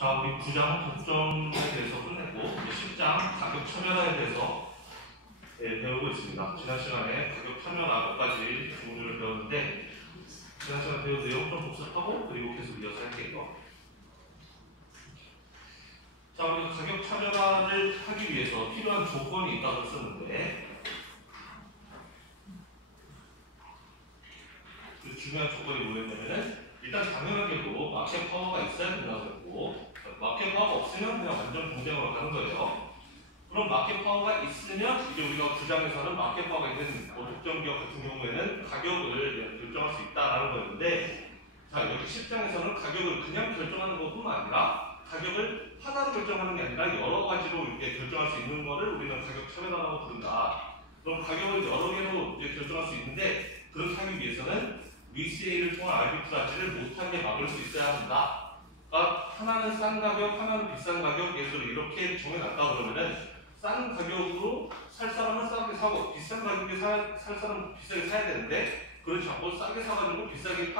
자, 우리 9장 독점에 대해서 끝냈고, 이제 10장 가격 차별화에 대해서 배우고 있습니다. 지난 시간에 가격 차별화 몇 가지 종류를 배웠는데, 지난 시간에 배운 내용 좀 복습하고, 그리고 계속 이어서 할게요. 자, 우리 가격 차별화를 하기 위해서 필요한 조건이 있다고 썼는데, 그 중요한 조건이 뭐였냐면은, 일단 당연하게도 마켓 파워가 있어야 된다고 했고, 마켓 파워가 없으면 그냥 완전 경쟁으로 가는 거예요. 그럼 마켓 파워가 있으면 이제 우리가 구장에서는 마켓 파워가 있는 독점 기업 같은 경우에는 가격을 결정할 수 있다라는 거였는데, 자, 여기 10장에서는 가격을 그냥 결정하는 것뿐만 아니라 가격을 하나로 결정하는 게 아니라 여러 가지로 이렇게 결정할 수 있는 거를 우리는 가격 차별화라고 부른다. 그럼 가격을 여러 개로 이제 결정할 수 있는데, 그렇게 하기 위해서는 VCA를 통한 아르비트라지를 못하게 막을 수 있어야 한다. 그러니까 하나는 싼 가격, 하나는 비싼 가격, 예를 들어 이렇게 정해놨다 그러면은 싼 가격으로 살 사람은 싸게 사고 비싼 가격에 살 사람은 비싸게 사야 되는데, 그렇지 않고 싸게 사가지고 비싸게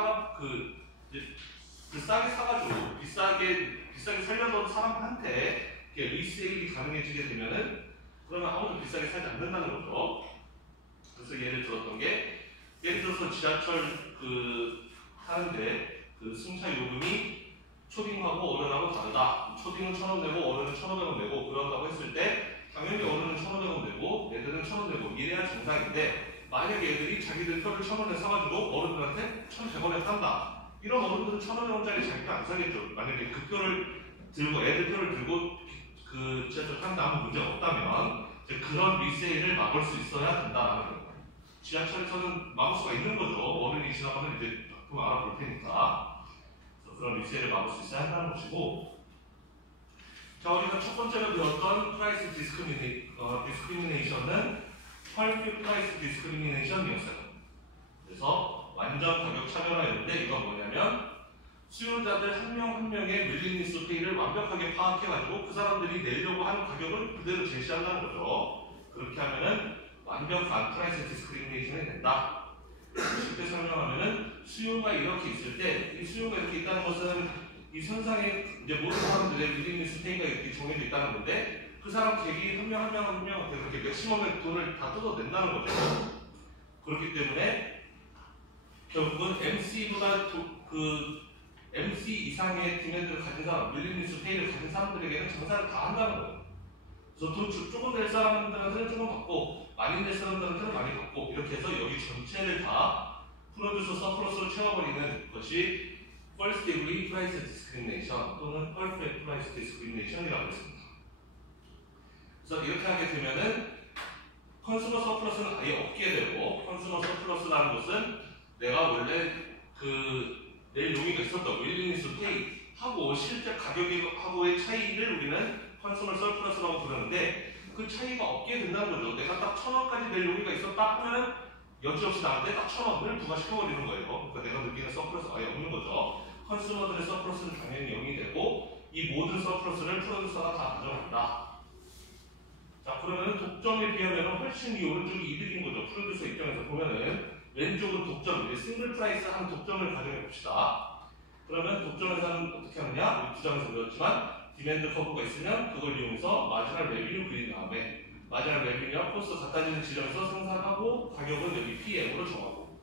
싸게 사가지고 비싸게 살려던 사람한테 VCA가 가능해지게 되면은 그러면 아무도 비싸게 사지 않는다는 거죠. 그래서 예를 들었던 게, 예를 들어서 지하철 하는데 승차 요금이 초딩하고 어른하고 다르다. 초딩은 1,000원 내고 어른은 1,500원 내고 그런다고 했을 때 당연히 어른은 1,500원 내고 애들은 1,000원 내고 이래야 정상인데, 만약에 애들이 자기들 표를 1,000원에 사가지고 어른들한테 1,100원에 산다. 이런 어른들은 1,500원짜리 자기가 안 사겠죠. 만약에 그 표를 들고 애들 표를 들고 그 지하철 타는데 아무 문제가 없다면 그런 리세일을 막을 수 있어야 된다라는 거예요. 지하철에서는 막을 수가 있는 거죠. 어른이 지나가면 이제 가끔 알아볼 테니까. 그런 리세일을 막을 수 있어야 한다는 것이고, 자, 우리가 첫 번째로 배웠던 프라이스 디스크리미네이션은 펄핏 프라이스 디스크리미네이션이었어요. 그래서 완전 가격 차별화였는데, 이건 뭐냐면 수요자들 한 명 한 명의 윌링니스 페이를 완벽하게 파악해가지고 그 사람들이 내려고 하는 가격을 그대로 제시한다는 거죠. 그렇게 하면은 완벽한 프라이스 디스크리미네이션이 된다. 쉽게 설명하면은 수요가 이렇게 있을 때, 이 수요가 이렇게 있다는 것은 이 선상에 이제 모든 사람들의 윌링니스 페이가 이렇게 정해져 있다는 건데, 그 사람 개개인 한 명 한 명 한 명한테 그렇게 맥시멈의 돈을 다 뜯어낸다는 거죠. 그렇기 때문에 결국은 MC보다 MC 이상의 디맨드를 가진 사람, 윌링니스 페이를 가진 사람들에게는 장사를 다 한다는 거예요. 그래서 돈 조금 낼 사람들한테는 조금 받고 많이 낼 사람들한테는 많이 받고, 이렇게 해서 여기 전체를 다 프로듀서 서플러스로 채워버리는 것이 First Degree Price Discrimination 또는 Perfect Price Discrimination이라고 했습니다. 그래서 이렇게 하게 되면은 컨슈머 서플러스는 아예 없게 되고, 컨슈머 서플러스라는 것은 내가 원래 내 용의가 있었던 윌링니스 페이 하고 실제 가격하고의 차이를 우리는 컨슈머 서플러스라고 부르는데, 그 차이가 없게 된다는 거죠. 내가 딱 1,000원까지 낼 용의가 있었다 하면 여지없이 나한테 딱 1,000원을 부과시켜버리는 거예요. 그러니까 내가 느끼는 서플러스 아예 없는 거죠. 컨슈머들의 서플러스는 당연히 0이 되고, 이 모든 서플러스를 프로듀서가 다 가져간다. 자, 그러면 독점에 비하면 훨씬 이 오른쪽이 이득인 거죠. 프로듀서 입장에서 보면은 왼쪽은 독점, 싱글 프라이스 한 독점을 가정해 봅시다. 그러면 독점에서는 어떻게 하느냐? 우리 구장에서 배웠지만 디맨드 커브가 있으면 그걸 이용해서 마지막 레비뉴 그린 다음에 마지막 레비뉴와 코스트 같아지는 지점에서 생산하고 가격은 여기 PM으로 정하고,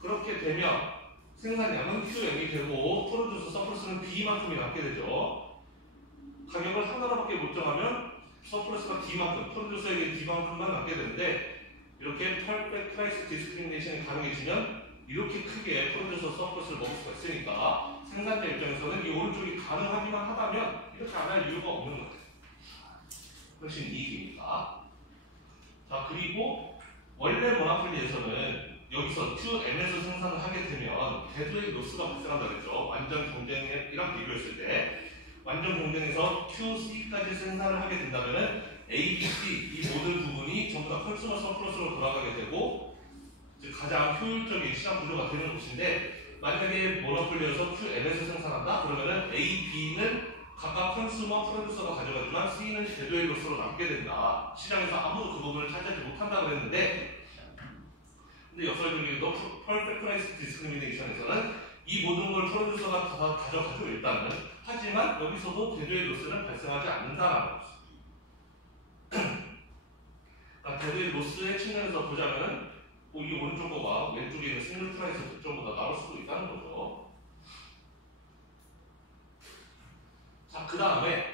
그렇게 되면 생산량은 QM이 되고 프로듀서 서플러스는 B만큼이 남게 되죠. 가격을 하나로밖에 못 정하면 서플러스가 D만큼, 프로듀서에게 D만큼만 남게 되는데, 이렇게 프라이스 디스크리미네이션이 가능해지면 이렇게 크게 프로듀서 서플러스를 먹을 수가 있으니까 생산자 입장에서는 이 오른쪽이 가능하기만 하다면 이렇게 안 할 이유가 없는 거예요. 훨씬 이익입니다. 자, 그리고 원래 모나폴리에서는 여기서 QM에서 생산을 하게 되면 데드웨이 로스가 발생한다 그랬죠. 완전 경쟁이랑 비교했을 때 완전 경쟁에서 QC까지 생산을 하게 된다면 A, B, C 이 모든 부분이 전부 다 컨슈머 서플러스로 돌아가게 되고 가장 효율적인 시장 구조가 되는 것인데, 만약에 모노폴리에서 QM에서 생산한다? 그러면은 A, B는 각각 컨슈머 프로듀서가 가져가지만 C는 제도의 로스로 남게 된다. 시장에서 아무도 그 부분을 차지하지 못한다고 했는데, 근데 역설적으로 Perfect Price Discrimination에서는 이 모든 걸 프로듀서가 다 가져가죠 일단은. 하지만 여기서도 데드웨이 로스는 발생하지 않는다라는 거죠. 데드웨이 로스의 측면에서 보자면은 이 오른쪽 거가 왼쪽에 있는 싱글 프라이스 득점보다 나올 수도 있다는 거죠. 자, 그 다음에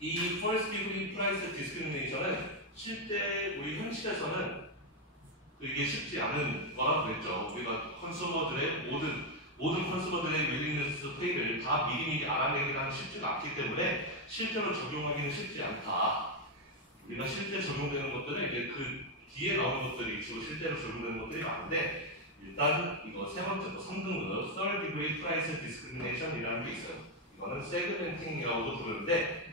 이 First Degree Price Discrimination은 실제 우리 현실에서는 이게 쉽지 않은 거라고 그랬죠. 우리가 컨슈머들의 모든 컨슈머들의 윌링니스 페이를 다 미리미리 알아내기는 쉽지가 않기 때문에 실제로 적용하기는 쉽지 않다. 우리가 실제 적용되는 것들은 이제 그 뒤에 나오는 것들이 주로 실제로 적용되는 것들이 많은데 일단 이거 세 번째 3등급 Third Degree Price Discrimination이라는 게 있어요. 이거는 세그멘팅이라고도 부르는데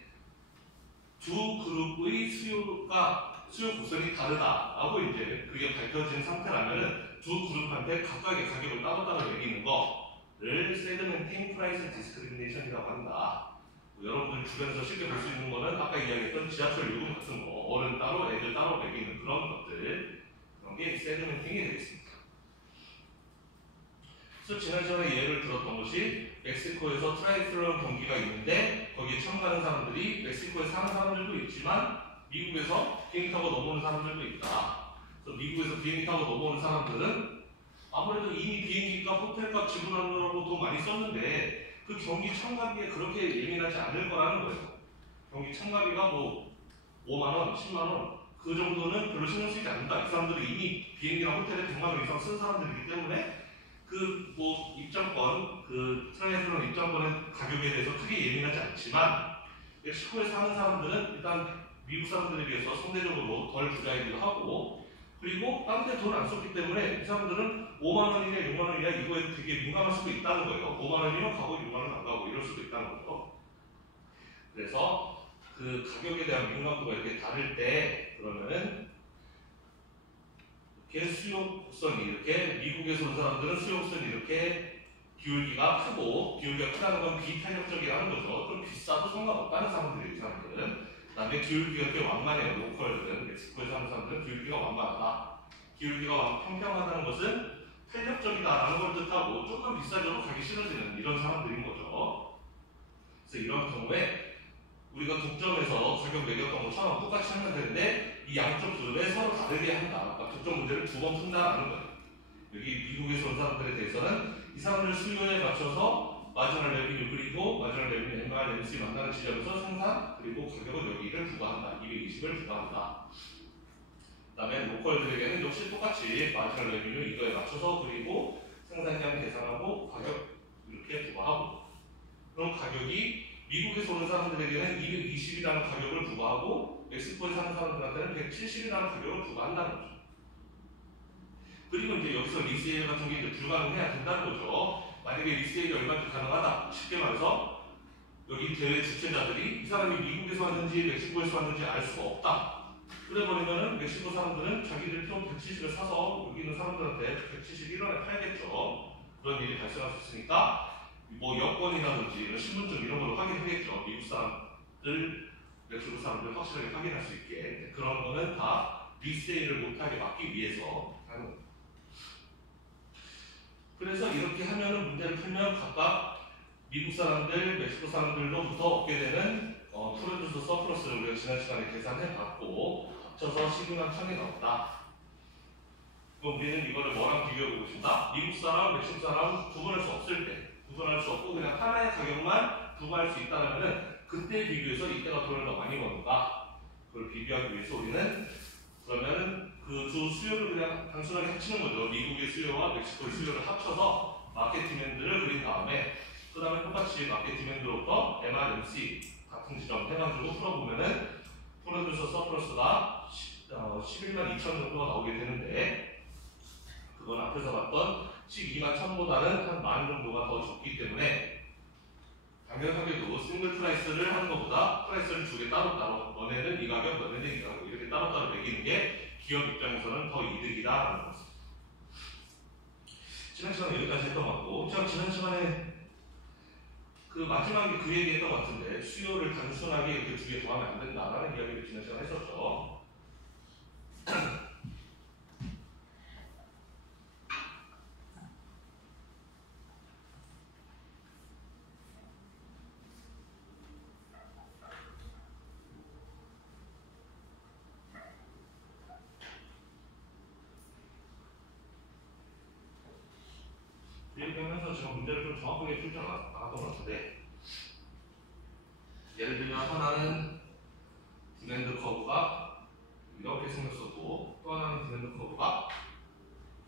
두 그룹의 수요 곡선이 다르다라고 이제 그게 밝혀진 상태라면은 두 그룹한테 각각의 가격을 따로따로 매기는 거를 세그멘팅 프라이스 디스크리미네이션이라고 한다. 여러분들 주변에서 쉽게 볼 수 있는 거는 아까 이야기했던 지하철 요금 같은 거, 어른 따로, 애들 따로 매기는 그런 것들, 그런 게 세그멘팅이 되겠습니다. 그래서 지난 시간에 예를 들었던 것이 멕시코에서 트라이애슬론 경기가 있는데 거기에 참가하는 사람들이 멕시코에 사는 사람들도 있지만 미국에서 비행기 타고 넘어오는 사람들도 있다. 그래서 미국에서 비행기 타고 넘어오는 사람들은 아무래도 이미 비행기값, 호텔값 지불하느라고 돈 많이 썼는데 그 경기 참가비에 그렇게 예민하지 않을 거라는 거예요. 경기 참가비가 뭐 5만원, 10만원 그 정도는 별로 신경 쓰이지 않는다. 이 사람들은 이미 비행기랑 호텔에 100만원 이상 쓴 사람들이기 때문에 그 뭐 입장권, 그 트라이애슬론 입장권의 가격에 대해서 크게 예민하지 않지만 멕시코에 사는 사람들은 일단 미국 사람들에 비해서 상대적으로 덜 부자이기도 하고 그리고 딴 데 돈 안 썼기 때문에 이 사람들은 5만원이냐 6만원이냐 이거에 되게 민감할 수도 있다는 거예요. 5만원이면 가고 6만원 안 가고 이럴 수도 있다는 거죠. 그래서 그 가격에 대한 민감도가 이렇게 다를 때 그러면은 이렇게 수요 곡선이 이렇게 미국에서 온 사람들은 수요 곡선이 이렇게 기울기가 크고 기울기가 크다는 건 비탄력적이라는 거죠. 좀 비싸도 상관없다는 사람들이 이 사람들은. 그 다음에 기울기가 이렇게 완만해요. 로컬들은 멕시코에 사는 사람들은 기울기가 완만하다. 기울기가 평평하다는 것은 탄력적이다라는 걸 뜻하고 조금 비싸져도 가기 싫어지는 이런 사람들인 거죠. 그래서 이런 경우에 우리가 독점에서 가격 매겼던 것처럼 똑같이 하면 되는데 이 양쪽 그룹에 서로 다르게 한다. 그러니까 독점 문제를 두 번 푼다라는 거예요. 여기 미국에서 온 사람들에 대해서는 이 사람들 수요에 맞춰서 마지널 레비뉴 그리고 마지널 레비뉴 MRMC 만나는 지점에서 생산 그리고 가격은 여기를 부과한다. 220을 부과한다. 그 다음에 로컬들에게는 역시 똑같이 마지널 레비뉴 이거에 맞춰서 그리고 생산량 계산하고 가격 이렇게 부과하고 그럼 가격이 미국에서 오는 사람들에게는 220이라는 가격을 부과하고 멕시코에 사는 사람들한테는 170이라는 가격을 부과한다는 거죠. 그리고 이제 여기서 리세일 같은 게 이제 불가능해야 된다는 거죠. 만약에 리세일이 얼마든지 가능하다. 쉽게 말해서 여기 대회 주최자들이 이 사람이 미국에서 왔는지 멕시코에서 왔는지 알 수가 없다. 그래버리면은 멕시코 사람들은 자기들 표 170을 사서 여기 있는 사람들한테 171원에 팔겠죠. 그런 일이 발생할 수 있으니까 뭐 여권이라든지 이런 신분증 이런 걸로 확인하겠죠. 미국 사람들, 멕시코 사람들 확실하게 확인할 수 있게. 그런 거는 다 리세일을 못하게 막기 위해서 하는 거예요. 그래서 이렇게 하면은 문제를 풀면 각각 미국 사람들, 멕시코 사람들로부터 얻게 되는 프로듀서 서플러스를 우리가 지난 시간에 계산해 봤고 합쳐서 12만 1000이 나왔다. 그럼 우리는 이거를 뭐랑 비교해 보고 싶다? 미국 사람, 멕시코 사람 구분할 수 없을 때 구분할 수 없고 그냥 하나의 가격만 부과할 수 있다면 그때 비교해서 이때가 돈을 더 많이 버는가 그걸 비교하기 위해서 우리는 그러면은 그 두 수요를 그냥 단순하게 합치는 거죠. 미국의 수요와 멕시코의 수요를 합쳐서 마켓 디맨드를 그린 다음에 그 다음에 똑같이 마켓 디맨드로부터 MRMC 같은 지점 해가지고 풀어보면은 프로듀서 서플러스가 11만 2천 정도가 나오게 되는데 그건 앞에서 봤던 12만 1000보다는 한 만 정도가 더 적기 때문에 당연하게도 싱글 프라이스를 하는 것보다 프라이스를 두 개 따로따로 너네는 이 가격, 너네는 이 가격 이렇게 따로따로 매기는 게 기업 입장에서는 더 이득이다라는 것입니다. 지난 시간에 여기까지 했던 것 같고 제가 지난 시간에 그 마지막에 그 얘기했던 것 같은데 수요를 단순하게 이렇게 두 개 더하면 안 된다라는 이야기를 지난 시간에 했었죠. 이렇게 하면서 제가 문제를 좀 정확하게 풀지 않았던 것 같은데, 예를 들면 하나는 블렌드 커브가 이렇게 생겼었고, 또 하나는 블렌드 커브가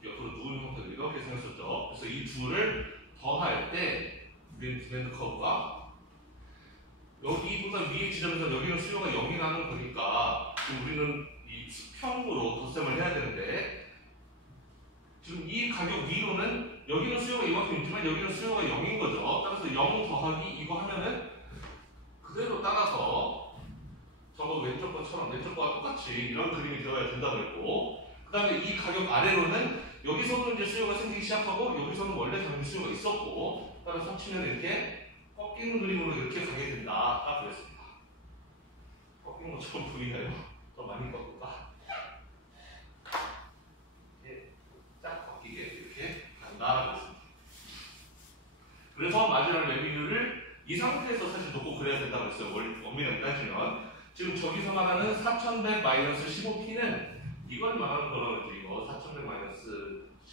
옆으로 누운 형태로 이렇게 생겼었죠. 그래서 이 둘을 더할 때 블렌드 커브가 여기보다 위에 지점에서 여기는 수요가 0이 나는 거니까 지금 우리는 이 수평으로 덧셈을 해야 되는데, 지금 이 가격 위로는 여기는 수요가 이만큼 있지만 여기는 수요가 0인 거죠. 따라서 0 더하기 이거 하면은 그대로 따라서 저거 왼쪽 것처럼 왼쪽 거와 똑같이 이런 그림이 되어야 된다고 했고, 그 다음에 이 가격 아래로는 여기서는 이제 수요가 생기기 시작하고 여기서는 원래 당연히 수요가 있었고, 따라서 치면 이렇게 꺾이는 그림으로 이렇게 가게 된다. 딱 그랬습니다. 꺾이는 것처럼 보이나요? 더 많이 꺾을까? 이렇게 쫙 꺾이게 이렇게 간다라고 했습니다. 그래서 마지막 레비뉴를 이 상태에서 사실 놓고 그려야 된다고 했어요. 엄밀하게 따지면. 지금 저기서 말하는 4100-15p는 이걸 말하는 거라고 했죠. 이거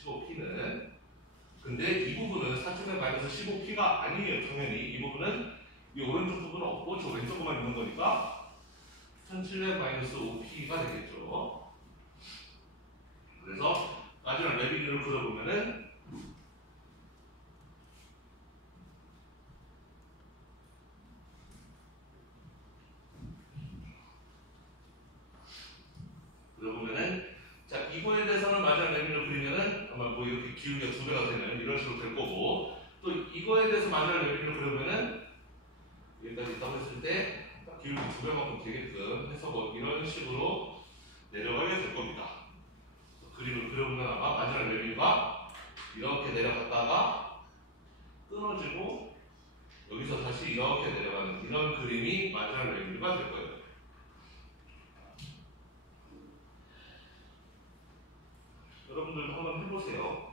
4100-15p는. 근데 이 부분은 4100-15p가 아니에요. 당연히 이 부분은 이 오른쪽 부분은 없고 저 왼쪽 부분만 있는 거니까 1700-5p가 되겠죠. 그래서 마지막 레비뉴를 그려보면은 자, 이거에 대해서는 마지막 레비뉴를 그리면은 아마 뭐 이렇게 기울기가 2배가 되는 이런 식으로 될 거고, 또 이거에 대해서 마지막 레비뉴를 그려면은 여기까지 있다고 했을 때 기울기 2배만큼 되게끔 해서 뭐 이런 식으로 내려가게 될 겁니다. 그림을 그려보면 아마 마지막 레비뉴가 이렇게 내려갔다가 끊어지고 여기서 다시 이렇게 내려가는 이런 그림이 마지막 레비뉴가 될 거예요. 여러분들도 한번 해보세요.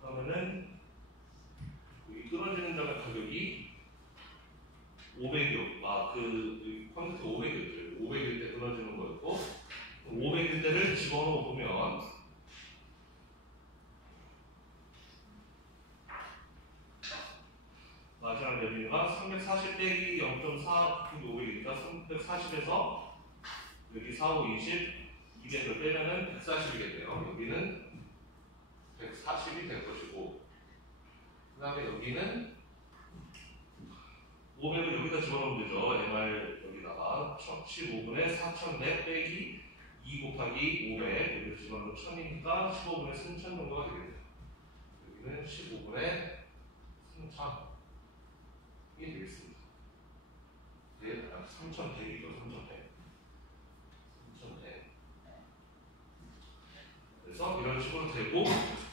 그러면은 여기 끊어지는 점의 가격이 500일, 그 콘센트 500일, 500일 때 끊어지는 거였고, 500일 때를 집어넣어 보면 마지막 레비뉴가 340 빼기 0.4 500이니까 340에서 여기 4, 5, 20, 200을 빼면은 140이 겠네요. 여기는 140이 될 것이고, 그 다음에 여기는 500을 여기다 집어넣으면 되죠. MR 여기다가 15분의 4100 빼기 2 곱하기 500 여기서 집어넣으면 1000이니까 15분의 3000 정도가 되겠네요. 여기는 15분의 3000이 되겠습니다. 네, 3100이죠. 3100. 그래서 이런 식으로 되고,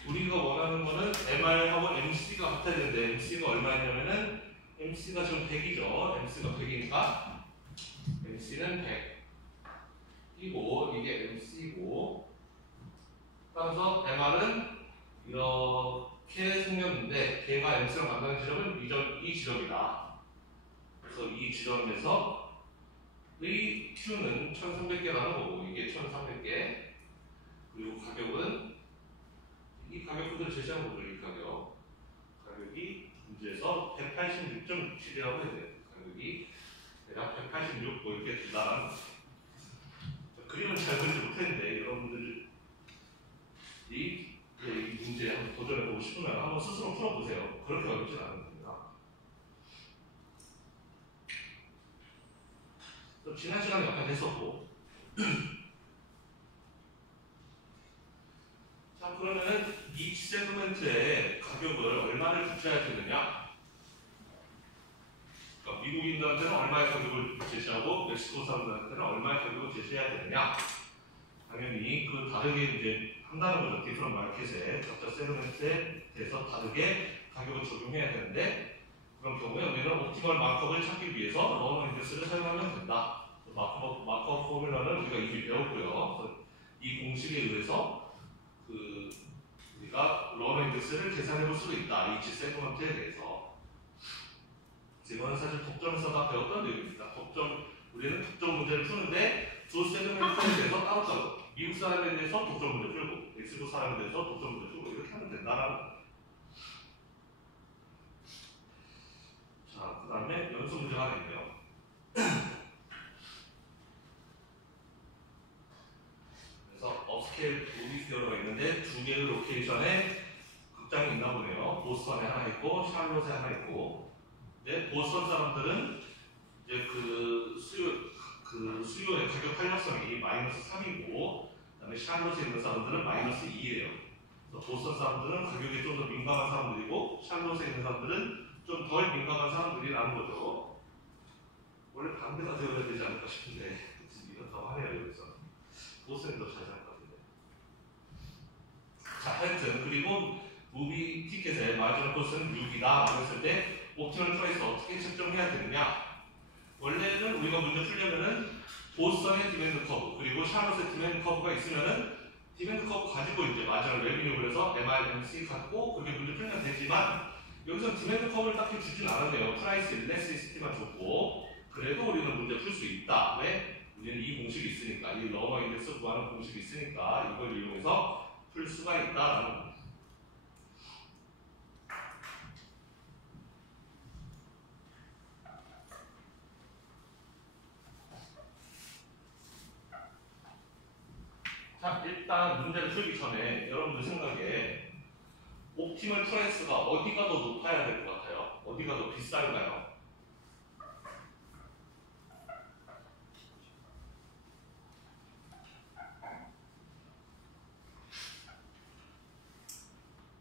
우리가 원하는 거는 MR하고 MC가 같아야 되는데 MC가 얼마냐면은 MC가 지금 100이죠. MC가 100이니까 MC는 100이고 이게 MC고, 따라서 MR은 이렇게 생겼는데 걔가 MC랑 만나는 지점은 이 지점이다. 그래서 이 지점에서 이 Q는 1300개라는 거고 이게 1300개, 그리고 가격은 이 가격부터 제시한 거죠. 이 가격이 문제에서 186.67이라고 해야 돼요. 가격이 대략 186 뭐 이렇게 된다. 그림은 잘 그리지 못했는데 여러분들이 이 문제에 한번 도전해보고 싶으면 한번 스스로 풀어보세요. 그렇게 어렵진 않습니다. 또 지난 시간에 약간 했었고 자, 그러면은 이 세그먼트의 가격을 얼마를 붙여야 되느냐? 그러니까 미국인들한테는 얼마의 가격을 제시하고 멕시코 사람들한테는 얼마의 가격을 제시해야 되느냐? 당연히 그 다르게 이제 한다는 거죠. 디프런 마켓에 각자 세그먼트에 대해서 다르게 가격을 적용해야 되는데, 그런 경우에 우리는 옵티멀 마크업을 찾기 위해서 러너 인덱스를 사용하면 된다. 마크업 포뮬러는 우리가 이미 배웠고요. 이 공식에 의해서 우리가 러너 인덱스를 계산해 볼 수도 있다. 이 세그먼트에 대해서. 이거는 사실 독점에서 다 배웠던 내용입니다. 우리는 독점 문제를 푸는데 두 세그먼트에 대해서 따로따로 미국 사람에 대해서 독점 문제 풀고 X도 사람에 대해서 도점을 주고 이렇게 하면 된다라는 거예요. 자, 그 다음에 연습 문제가 하나 있네요. 그래서 업스케일 무비 티어가 있는데 두 개의 로케이션에 극장이 있나 보네요. 보스턴에 하나 있고 샬롯에 하나 있고. 근데 보스턴 사람들은 이제 그 수요의 가격 탄력성이 마이너스 3이고, 그다음에 샬롯에 있는 사람들은 마이너스 2예요. 그래서 보스턴 사람들은 가격에 좀 더 민감한 사람들이고, 샬롯에 있는 사람들은 좀 덜 민감한 사람들이라는 거죠. 원래 반대가 되어야 되지 않을까 싶은데 이렇다고 하네요. 여기서 보스턴이 더 자세할 것 같은데. 자, 하여튼 그리고 무비 티켓의 마지막 코스는 6이다 했을 때 옵티멀 프라이스 어떻게 책정해야 되느냐? 원래는 우리가 문제 풀려면은 보스턴의 디맨드 커브 그리고 샬롯의 디맨드 커브가 있으면은 디맨드 커브 가지고 이제 마지막 레비뉴를 해서 MRMC 갖고 그렇게 문제 풀면 되지만, 여기서 디맨드 커브를 딱히 주진 않았네요. 프라이스 일레스티시티만 줬고, 그래도 우리는 문제 풀 수 있다. 왜? 우리는 이 공식이 있으니까, 이 러너 인덱스 구하는 공식이 있으니까 이걸 이용해서 풀 수가 있다라는 겁니다. 자, 일단 문제를 풀기 전에 여러분들 생각에 옵티멀 프라이스가 어디가 더 높아야 될 것 같아요? 어디가 더 비싼가요?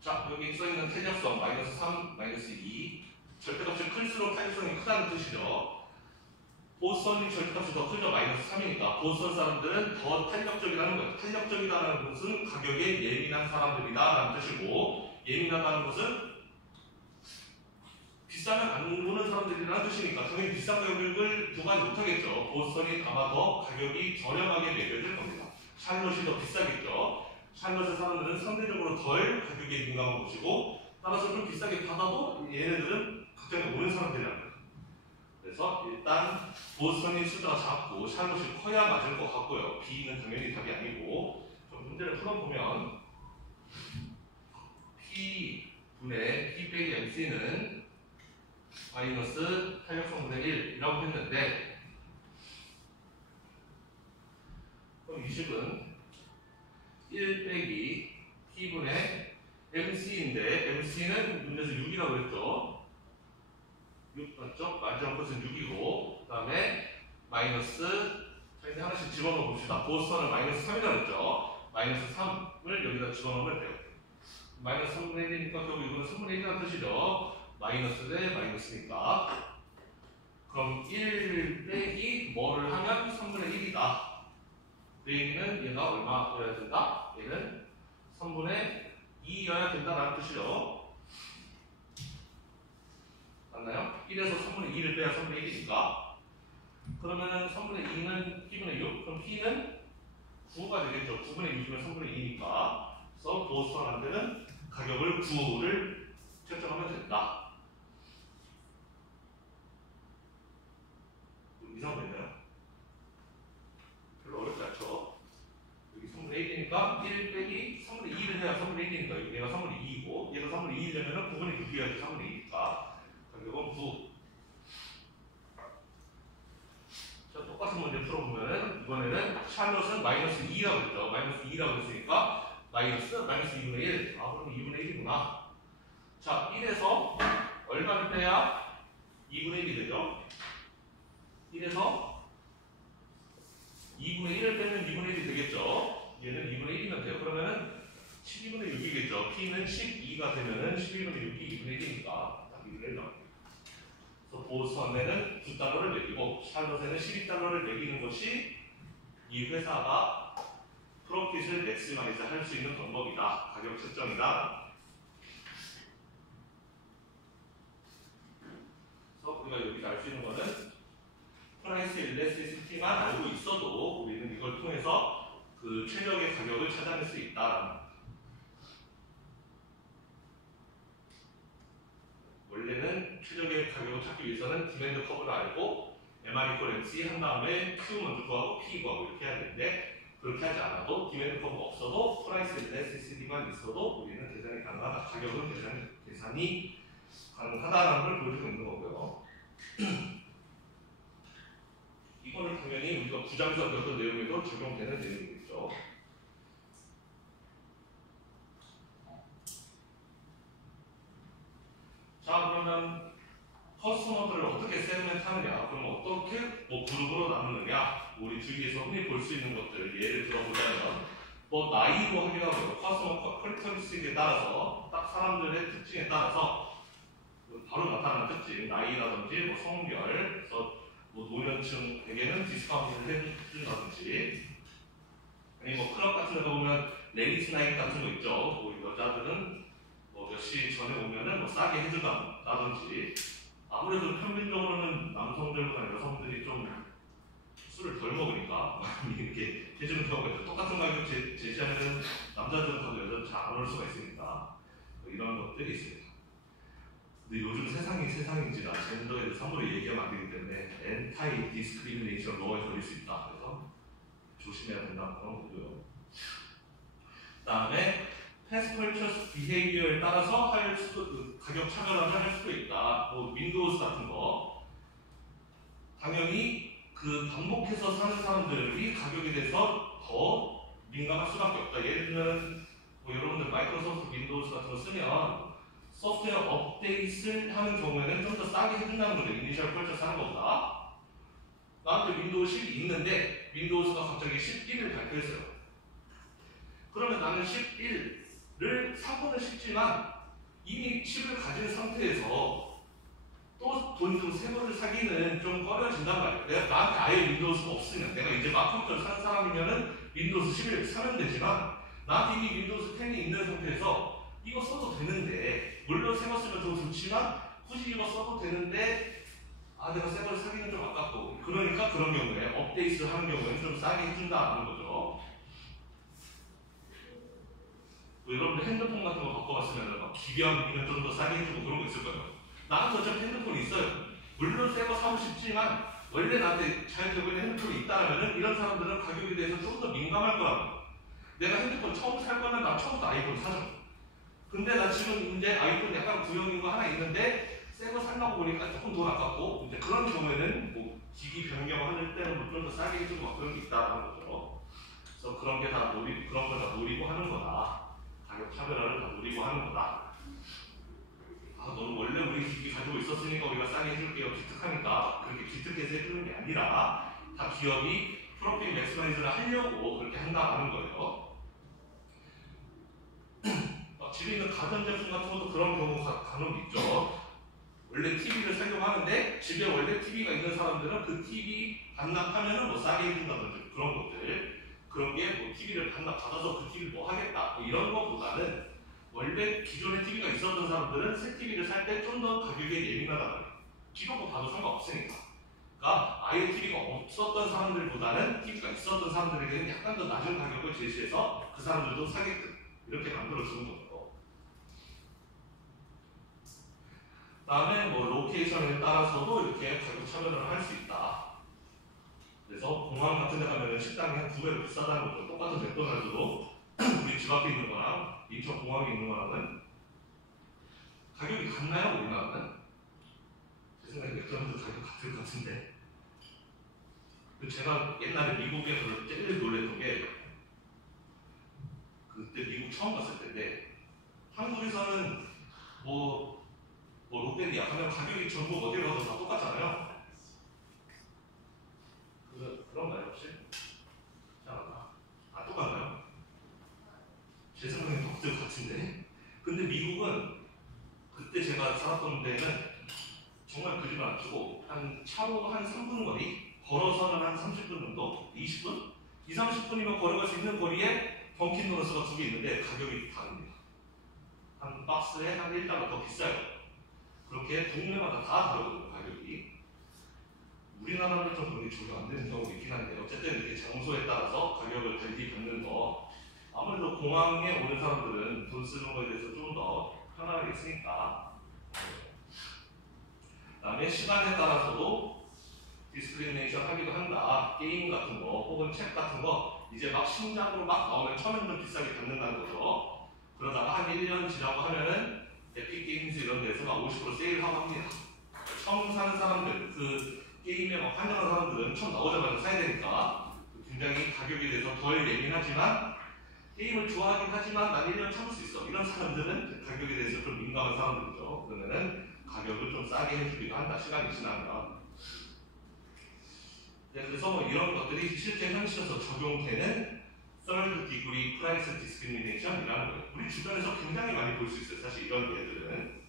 자, 여기 써있는 탄력성 마이너스 3, 마이너스 2 절대값이 클수록 탄력성이 크다는 뜻이죠. 보스턴이 절대값이 더 크죠. 마이너스 3이니까 보스턴 사람들은 더 탄력적이라는 거예요. 탄력적이다라는 것은 가격에 예민한 사람들이다라는 뜻이고, 예민하다는 것은 비싸면 안 보는 사람들이라는 뜻이니까 당연히 비싼 가격을 구하지 못하겠죠. 보스턴이 아마 더 가격이 저렴하게 매겨질 겁니다. 샬롯이 더 비싸겠죠. 샬롯의 사람들은 상대적으로 덜 가격에 민감한 것이고, 따라서 좀 비싸게 받아도 얘네들은 극장에 오는 사람들이라는 거예요. 그래서 일단 보스턴이 숫자가 작고 샬롯이 커야 맞을 것 같고요. B는 당연히 답이 아니고, 좀 문제를 풀어보면 P분의 P 빼기 MC는 마이너스 탄력성분의 1이라고 했는데, 그럼 이 식은 1 빼기 P분의 MC인데, MC는 문제에서 6이라고 했죠. 6 맞죠? 마지막 것은 6이고, 그 다음에 마이너스, 자 이제 하나씩 집어넣어 봅시다. 보스턴을 마이너스 3이라고 했죠. 마이너스 3을 여기다 집어넣으면 돼요. 마이너스 3분의 1이니까 결국 이거는 3분의 1이라는 뜻이죠. 마이너스 대 마이너스니까. 그럼 1 빼기 뭐를 하면 3분의 1이다. 그 얘기는 얘가 얼마여야 된다? 얘는 3분의 2여야 된다라는 뜻이죠. 맞나요? 1에서 3분의 2를 빼야 3분의 1이니까. 그러면은 3분의 2는 P분의 6, 그럼 P는 9가 되겠죠. 9분의 6이면 3분의 2니까. 그래서 보스턴한테는 가격을 9를 책정하면 된다. 이상했나요? 별로 어렵지 않죠? 여기 3분의 1이니까 1 빼기 3분의 2를 해야 3분의 1이니까 얘가 3분의 2이고, 얘가 3분의 2이려면 9분의 6이어야지 3분의 2니까 가격은 9. 자, 똑같은 문제 풀어보면은 이번에는 샬롯은 마이너스 2라고 했죠. 마이너스 2라고 했으니까 마이너스 2분의 1. 아, 그럼 2분의 1이구나. 자, 1에서 얼마를 빼야 2분의 1이 되죠? 1에서 2분의 1을 빼면 2분의 1이 되겠죠? 얘는 2분의 1이면 돼요. 그러면은 12분의 6이겠죠. P는 12가 되면은 11분의 6이 2분의 1이니까 딱 2분의 1 나옵니다. 그래서 보스턴에는 9달러를 매기고 샬롯에는 12달러를 매기는 것이 이 회사가 프로핏을 맥시마이즈 할 수 있는 방법이다. 가격 책정이다. 그래서 우리가 여기서 알 수 있는 거는 프라이스 일레스티시티만 알고 있어도 우리는 이걸 통해서 그 최적의 가격을 찾아낼 수 있다. 원래는 최적의 가격을 찾기 위해서는 디맨드 커브를 알고 MR 이퀄 MC 한 다음에 Q 먼저 구하고 P 구하고 이렇게 해야 되는데, 그렇게 하지 않아도 디맨드 커브가 없어도 프라이스 엘라스티시티만 있어도 우리는 계산이 가능하다. 가격은 계산이 가능하다라는 걸 보여주고 있는 거고요. 이거는 당연히 우리가 부장에서 배웠던 내용에도 적용되는 내용이겠죠. 자, 그러면 커스터머들을 어떻게 세그멘트하느냐? 그럼 어떻게 그룹으로 나누느냐? 우리 주위에서 흔히 볼 수 있는 것들 예를 들어보자면 나이로 하기도 하고요. 커스터머 캐릭터리스틱에 따라서 딱 사람들의 특징에 따라서 바로 나타나는 특징, 나이라든지 성별, 그래서 노년층에게는 디스카운트를 해준다든지, 아니 클럽 같은 데 보면 레이스 나이트 같은 거 있죠. 여자들은 몇 시 전에 오면은 싸게 해준다든지. 아무래도 평균적으로는 남성들보다 여성들이 좀 술을 덜 먹으니까 이렇게 해주는 경우가 있죠. 똑같은 가격 제시하면은 남자들은 가도 여자들은 잘 안 올 수가 있으니까 이런 것들이 있습니다. 근데 요즘 세상인지라 젠더에 대해서 함부로 얘기하면 안 되기 때문에 엔타이 디스크리미네이션 로에 걸릴 수 있다. 그래서 조심해야 된다는 그런 거고요. 그 다음에 패스 펄처스 비헤이비어에 따라서 할 수도 가격 차별화를 할 수도 있다. 윈도우즈 같은 거 당연히 반복해서 사는 사람들이 가격에 대해서 더 민감할 수밖에 없다. 예를 들면 여러분들 마이크로소프트 윈도우즈 같은 거 쓰면 소프트웨어 업데이트를 하는 경우에는 좀 더 싸게 해준다는 거죠. 이니셜 펄처스 하는 것보다. 나한테 윈도우 10이 있는데 윈도우즈가 갑자기 11을 발표했어요. 그러면 나는 11을 사고는 싶지만 이미 10을 가진 상태에서 또 돈 좀 새 거를 사기는 좀 꺼려진단 말이에요. 내가 나한테 아예 윈도우즈가 없으면 내가 이제 막 컴퓨터를 사는 사람이면은 윈도우즈 11을 사면 되지만 나한테 이미 윈도우즈 10이 있는 상태에서 이거 써도 되는데 물론 새 거 쓰면 더 좋지만 굳이 이거 써도 되는데 내가 새 거를 사기는 좀 아깝고 그러니까 그런 경우에 업데이트를 하는 경우에는 좀 싸게 해준다는 거죠. 여러분들 핸드폰 같은 거 바꿔봤으면 기변이면 좀 더 싸게 해주고 그런 거 있을 거예요. 나한테 어차피 핸드폰이 있어요. 물론 새 거 사고 싶지만 원래 나한테 잘 되고 있는 핸드폰이 있다면 이런 사람들은 가격에 대해서 좀 더 민감할 거라고. 내가 핸드폰 처음 살 거면 나 처음부터 아이폰 사죠. 근데 나 지금 이제 아이폰 약간 구형인 거 하나 있는데 새 거 살라고 보니까 조금 돈 아깝고 이제 그런 경우에는 기기 변경할 때는 좀 더 싸게 해주고 그런 게 있다는 거죠. 그래서 그런 게 다 그런 걸 다 노리고 하는 거다. 가격 차별화를 다 노리고 하는 거다. 너는 원래 우리 기기 가지고 있었으니까 우리가 싸게 해줄게요. 기특하니까 그렇게 기특해서 해주는 게 아니라 다 기업이 프로핏 맥시마이즈를 하려고 그렇게 한다는 거예요. 집에 있는 가전제품 같은 것도 그런 경우가 간혹 있죠. 원래 TV를 사려고 하는데 집에 원래 TV가 있는 사람들은 그 TV 반납하면은 싸게 해준다든지 그런 것들. 그런 게 TV를 반납받아서 그 TV를 하겠다. 이런 것보다는 원래 기존에 TV가 있었던 사람들은 새 TV를 살 때 좀 더 가격에 예민하다는 거예요. 기존 거 봐도 상관없으니까. 그러니까 아예 TV가 없었던 사람들보다는 TV가 있었던 사람들에게는 약간 더 낮은 가격을 제시해서 그 사람들도 사게끔 이렇게 만들어주는 거죠. 그 다음에 로케이션에 따라서도 이렇게 가격 차별을 할 수 있다. 그래서 공항 같은 데 가면 식당이 한 2배로 비싸다는 거죠. 똑같은 맥도날드도 우리 집 앞에 있는 거랑 인천 공항에 있는 거랑은 가격이 같나요? 우리나라는? 제 생각에 맥도날드 가격 같을 것 같은데 제가 옛날에 미국에서 제일 놀랬던 게 그때 미국 처음 갔을 때인데 한국에서는 롯데리아 가면 가격이 전부 어딜 가도 다 똑같잖아요. 그런가요 혹시? 똑같나요? 제 생각엔 덕들 같은데. 근데 미국은 그때 제가 살았던 데는 정말 그 집을 안 치고 차로 한 3분 거리, 걸어서는 한 30분 정도, 20분? 30분이면 걸어갈 수 있는 거리에 던킨 도너스가 2개 있는데 가격이 다릅니다. 한 박스에 한 1달러 더 비싸요. 그렇게 동네마다 다 다르거든요, 가격이. 우리나라는 좀 그런 게 적용 안 되는 경우가 있긴 한데 어쨌든 이렇게 장소에 따라서 가격을 달리 받는 거 아무래도 공항에 오는 사람들은 돈 쓰는 거에 대해서 좀 더 편하게 있으니까. 그 다음에 시간에 따라서도 디스크리미네이션 하기도 한다. 게임 같은 거 혹은 책 같은 거 이제 막 신작으로 막 나오면 처음엔 좀 비싸게 받는다는 거죠. 그러다가 한 1년 지나고 하면은 에픽 게임즈 이런 데서 막 50% 세일하고 합니다. 처음 사는 사람들, 그 게임에 막 환영하는 사람들은 처음 나오자마자 사야 되니까 굉장히 가격에 대해서 덜 예민하지만 게임을 좋아하긴 하지만 난 1년 참을 수 있어. 이런 사람들은 가격에 대해서 좀 민감한 사람들이죠. 그러면은 가격을 좀 싸게 해주기도 한다. 시간이 지나면. 네, 그래서 뭐 이런 것들이 실제 현실에서 적용되는 Third Degree Price Discrimination이라는 거예요. 우리 주변에서 굉장히 많이 볼 수 있어요. 사실 이런 예들은.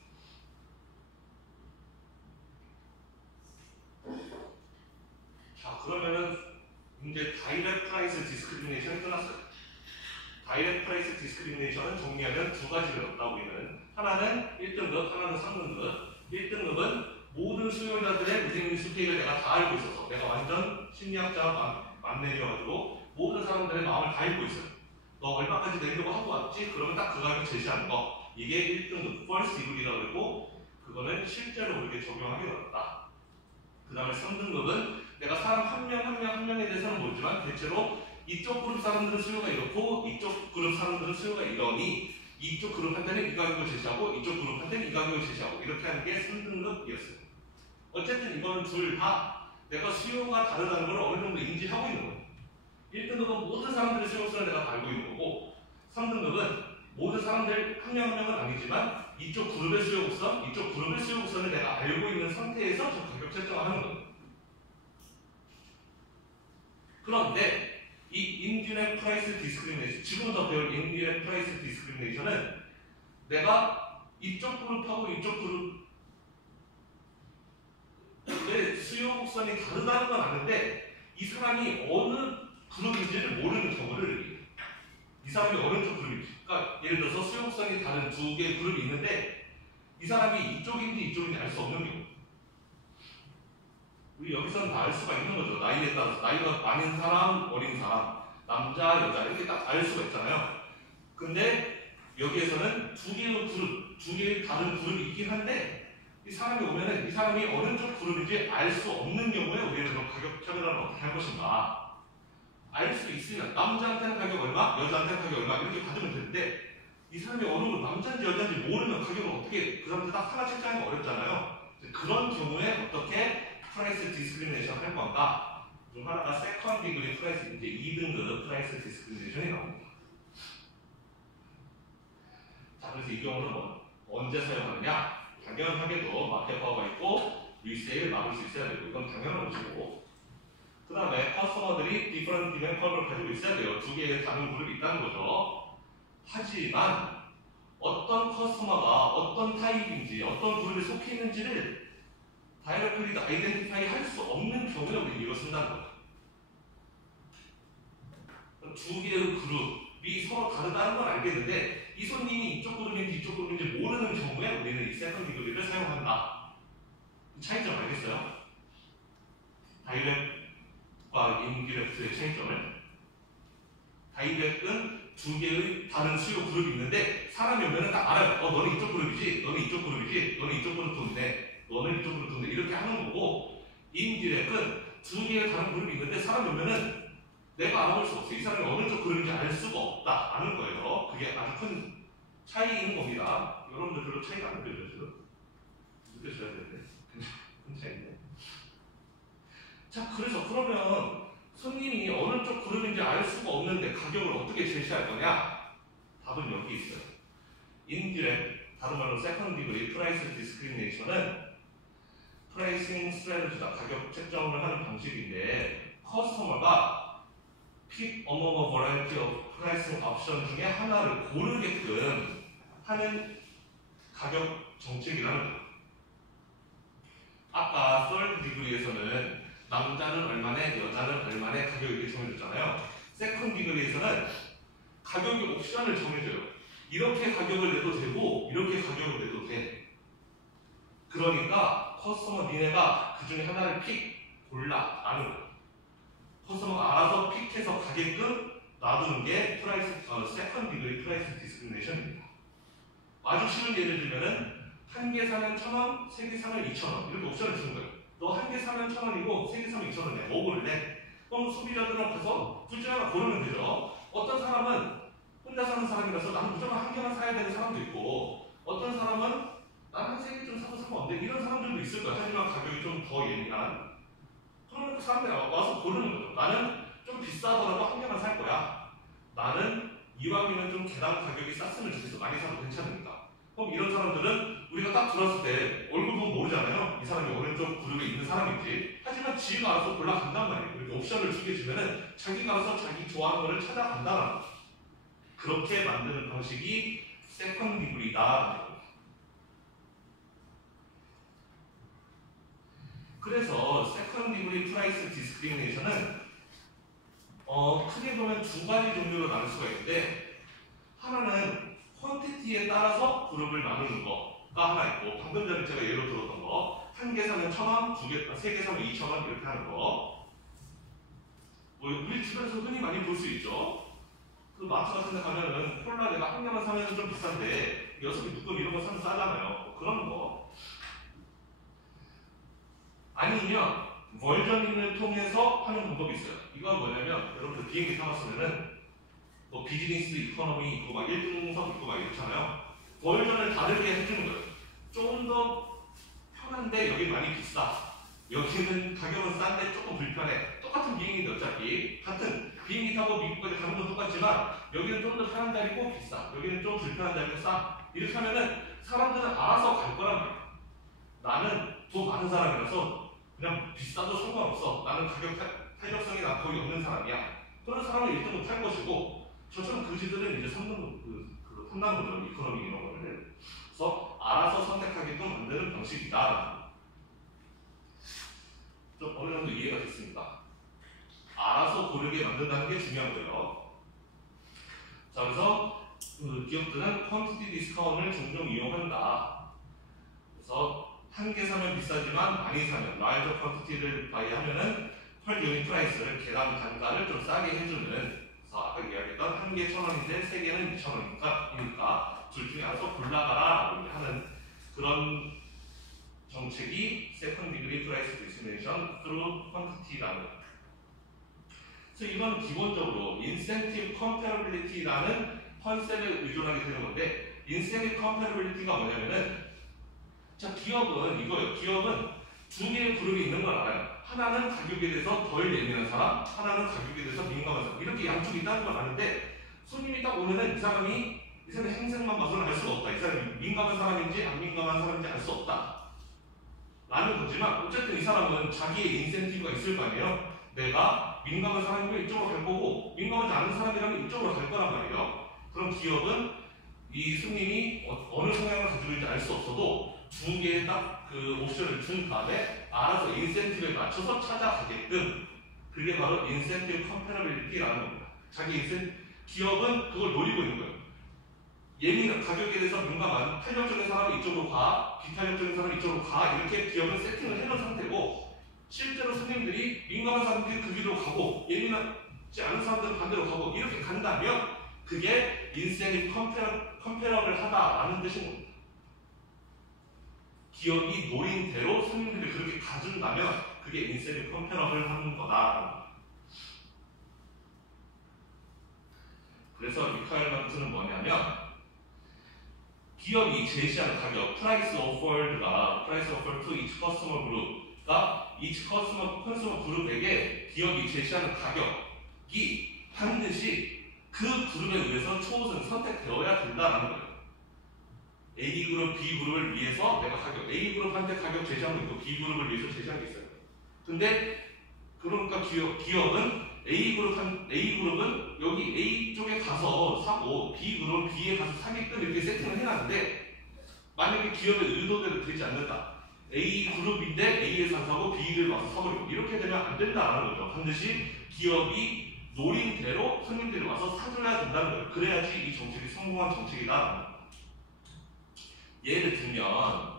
자, 그러면은 이제 Direct Price Discrimination이 끝났어요. Direct Price Discrimination은 정리하면 두 가지를 얻다 우리는. 하나는 1등급, 하나는 3등급. 1등급은 모든 수요자들의 무생민 수페이를 내가 다 알고 있어서 내가 완전 심리학자 만내려가지고 모든 사람들의 마음을 다 읽고 있어요. 너 얼마까지 내려고 하고 왔지? 그러면 딱 그 가격 제시하는 거. 이게 1등급, First Degree라고 그러고 그거는 실제로 그렇게 적용하기 어렵다. 그 다음에 3등급은 내가 사람 한 명에 대해서는 모르지만 대체로 이쪽 그룹 사람들은 수요가 이렇고 이쪽 그룹 사람들은 수요가 이러니 이쪽 그룹한테는 이 가격을 제시하고 이쪽 그룹한테는 이 가격을 제시하고 이렇게 하는 게 3등급이었어요. 어쨌든 이거는 둘 다 내가 수요가 다르다는 걸 어느 정도 인지하고 있는 거예요. 1등급은 모든 사람들의 수요성을 내가 알고 있는 거고 3등급은 모든 사람들 한 명은 아니지만 이쪽 그룹의 수요곡선, 이쪽 그룹의 수요곡선을 내가 알고 있는 상태에서 저 가격 설정을 하는 거예요. 그런데 이 인디렉트 프라이스 디스크리미네이션, 지금부터 배울 인디렉트 프라이스 디스크리미네이션은 내가 이쪽 그룹하고 이쪽 그룹의 수요 곡선이 다르다는 건 아는데 이 사람이 어느 그룹인지를 모르는 경우를 얘기해요. 이 사람이 어느 쪽 그룹인지. 그러니까 예를 들어서 수요 곡선이 다른 두 개의 그룹이 있는데 이 사람이 이쪽인지 이쪽인지 알 수 없는 경우. 우리 여기서는 다 알 수가 있는 거죠. 나이에 따라서. 나이가 많은 사람, 어린 사람, 남자, 여자 이렇게 딱 알 수가 있잖아요. 근데 여기에서는 두 개의 그룹, 두 개의 다른 그룹이 있긴 한데 이 사람이 오면은 이 사람이 어느 쪽 그룹인지 알 수 없는 경우에 우리는 그럼 가격 차별화를 어떻게 할 것인가. 알 수 있으면 남자한테는 가격 얼마, 여자한테는 가격 얼마 이렇게 받으면 되는데 이 사람이 어느 쪽 남자인지 여자인지 모르면 가격을 어떻게 그 사람한테 딱 하나 책정하기가 어렵잖아요. 그런 경우에 어떻게 프라이스 디스크리미네이션 할 건가? 중 하나가 세컨드 디그리 프라이스, 이제 2등급 프라이스 디스크리미네이션이 나옵니다. 자, 그래서 이 경우는 뭐 언제 사용하느냐? 당연하게도 마켓 파워가 있고 리세일 막을 수 있어야 되고 이건 당연한 것이고 그 다음에 커스터머들이 디퍼런트 디맨드 커브를 가지고 있어야 돼요. 두 개의 다른 그룹이 있다는 거죠. 하지만 어떤 커스터머가 어떤 타입인지 어떤 그룹에 속해 있는지를 다이렉트리 아이덴티파이 할 수 없는 경우에 우리는 이걸 쓴다는 거예요. 두 개의 그룹이 서로 다르다는 걸 알겠는데 이 손님이 이쪽 그룹인지 이쪽 그룹인지 모르는 경우에 우리는 이 세컨드 디그리를 사용한다. 차이점 알겠어요? 다이렉트과 인디렉트의 차이점을. 다이렉트는 두 개의 다른 수요 그룹이 있는데 사람이 오면 딱 알아요. 너는 이쪽 그룹이지, 너는 이쪽 그룹이지, 너는 이쪽 그룹 돈네, 너는 이쪽 그룹 돈네 이렇게 하는 거고 인디렉트는 두 개의 다른 그룹이 있는데 사람이 오면은 내가 알아볼 수 없어. 이 사람이 어느 쪽 그룹인지 알 수가 없다. 아는 거예요. 그게 아주 큰 차이인 겁니다. 여러분들 별로 차이가 안 느껴져요, 지금? 느껴져야 되는데. 큰 차이인데. 자, 그래서 그러면 손님이 어느 쪽 그룹인지 알 수가 없는데 가격을 어떻게 제시할 거냐? 답은 여기 있어요. 인디렉트, 다른 말로 세컨드 디그리 프라이스 디스크리미네이션은 프라이싱 스트래티지다. 가격 책정을 하는 방식인데 커스터머가 pick among a variety of pricing option 중에 하나를 고르게끔 하는 가격 정책이라는 거예요. 아까 third degree에서는 남자는 얼마네, 여자는 얼마네 가격을 이렇게 정해줬잖아요. second degree에서는 가격의 옵션을 정해줘요. 이렇게 가격을 내도 되고 이렇게 가격을 내도 돼. 그러니까 커스터머 니네가 그 중에 하나를 골라라는 거예요. 커스터머가 알아서 픽해서 가게끔 놔두는 게 세컨드 디그리 프라이스 디스크리미네이션입니다. 아주 쉬운 예를 들면은 한 개 사면 1,000원, 세 개 사면 2,000원 이렇게 옵션을 주는 거예요. 너 한 개 사면 1,000원이고 세 개 사면 2,000원이야. 뭐 고를래? 그럼 소비자들은 가서 둘 중에 하나 고르면 되죠. 어떤 사람은 혼자 사는 사람이라서 나는 무조건 한 개만 사야 되는 사람도 있고, 어떤 사람은 나는 한 세 개 좀 사도 상관없는데 이런 사람들도 있을 거야. 하지만 가격이 좀 더 예민한. 그러면 그 사람들이 와서 고르는 거죠. 나는 좀 비싸더라도 한 개만 살 거야. 나는 이왕이면 좀 개당 가격이 쌌으면 좋겠어. 많이 사도 괜찮으니까. 그럼 이런 사람들은 우리가 딱 들어왔을 때 얼굴 보면 모르잖아요. 이 사람이 어느 쪽 그룹에 있는 사람인지. 하지만 지가 알아서 골라간단 말이에요. 이렇게 옵션을 주게 주면은 자기가 알아서 자기 좋아하는 거를 찾아간다는 거죠. 그렇게 만드는 방식이 세컨드 디그리다. 그래서 세컨드 디그리 프라이스 디스크리미네이션은 크게 보면 두 가지 종류로 나눌 수가 있는데, 하나는 퀀티티에 따라서 그룹을 나누는 거가 하나 있고, 방금 전에 제가 예로 들었던 거, 한 개 사면 1,000원, 세 개 사면 2,000원 이렇게 하는 거. 뭐 우리 주변에서 흔히 많이 볼 수 있죠. 그 마트 같은 데 가면은 콜라 내가 한 개만 사면 좀 비싼데 6개 묶음 이런 거 사면 싸잖아요. 뭐 그런 거. 아니면 월저닝을 통해서 하는 방법이 있어요. 이건 뭐냐면 여러분들 비행기 타봤으면은 뭐 비즈니스 이코노미 있고 막 1등석 있고 막 이렇잖아요. 월전을 다르게 해주는 거예요. 조금 더 편한데 여기 많이 비싸. 여기는 가격은 싼데 조금 불편해. 똑같은 비행기인데 어차피 같은 비행기 타고 미국까지 가는 건 똑같지만 여기는 좀 더 편한 자리고 비싸. 여기는 좀 불편한 자리고 싸. 이렇게 하면은 사람들은 알아서 갈 거란 말이야. 나는 돈 많은 사람이라서 그냥 비싸도 상관없어. 나는 가격 탄력성이 나 거의 없는 사람이야. 그런 사람은 1등은 탈 것이고, 저처럼 그지들은 이제 3등, 탐나는 거죠. 이코노미 이런 거를. 그래서 알아서 선택하게끔 만드는 방식이다. 좀 어느 정도 이해가 됐습니다. 알아서 고르게 만든다는 게 중요한 거예요. 자, 그래서 기업들은 퀀티티 디스카운트를 종종 이용한다. 그래서 한 개 사면 비싸지만 많이 사면 라이저 퀀티티를 바이 하면은 펄 유닛 프라이스를 개당 단가를 좀 싸게 해주는, 그래서 아까 이야기했던 한 개 1,000원인데 세 개는 2,000원이니까 둘 중에 알아서 골라가라 하는 그런 정책이 세컨드 디그리 프라이스 디스크리미네이션 through quantity라는 거예요. 그래서 이건 기본적으로 인센티브 컴패러빌리티라는 컨셉에 의존하게 되는 건데, 인센티브 컴패러빌리티가 뭐냐면은, 자, 기업은 이거예요. 기업은 두 개의 그룹이 있는 걸 알아요. 하나는 가격에 대해서 덜 예민한 사람, 하나는 가격에 대해서 민감한 사람. 이렇게 양쪽이 있다는 걸 아는데, 손님이 딱 오면은 이 사람이 행색만 봐서는 알 수가 없다. 이 사람이 민감한 사람인지 안 민감한 사람인지 알 수 없다. 라는 거지만, 어쨌든 이 사람은 자기의 인센티브가 있을 거 아니에요. 내가 민감한 사람이면 이쪽으로 갈 거고, 민감하지 않은 사람이라면 이쪽으로 갈 거란 말이에요. 그럼 기업은 이 손님이 어느 성향을 가지고 있는지 알 수 없어도 두 개의 딱 그 옵션을 준 다음에 알아서 인센티브에 맞춰서 찾아가게끔, 그게 바로 인센티브 컴패러빌리티라는 겁니다. 기업은 그걸 노리고 있는 거예요. 예민한 가격에 대해서 민감한 탄력적인 사람이 이쪽으로 가, 비탄력적인 사람이 이쪽으로 가, 이렇게 기업은 세팅을 해놓은 상태고, 실제로 손님들이 민감한 사람들이 그 길로 가고 예민하지 않은 사람들은 반대로 가고 이렇게 간다면 그게 인센티브 컴패러를 하다라는 뜻인 겁니다. 기업이 노린 대로 손님들이 그렇게 가준다면 그게 인센티브 컴패러를 하는 거다. 그래서 리ኳ이어먼트는 뭐냐면, 기업이 제시하는 가격, 프라이스 오퍼드가 프라이스 오퍼드 투 이치 커스터머 그룹가 이치 컨슈머 그룹에게 기업이 제시하는 가격이 반드시 그 그룹에 의해서 초우선 선택되어야 된다는 거예요. A그룹, B그룹을 위해서 내가 가격, A그룹한테 가격 제시한 거 있고 B그룹을 위해서 제시한 게 있어요. 근데 그러니까 기업은 A그룹은 여기 A 쪽에 가서 사고 B그룹은 B에 가서 사게끔 이렇게 세팅을 해놨는데, 만약에 기업의 의도대로 되지 않는다. A그룹인데 A에서 안 사고 B를 와서 사버리고 이렇게 되면 안 된다는 거죠. 반드시 기업이 노린 대로 손님들이 와서 사줘야 된다는 거예요. 그래야지 이 정책이 성공한 정책이다. 예를 들면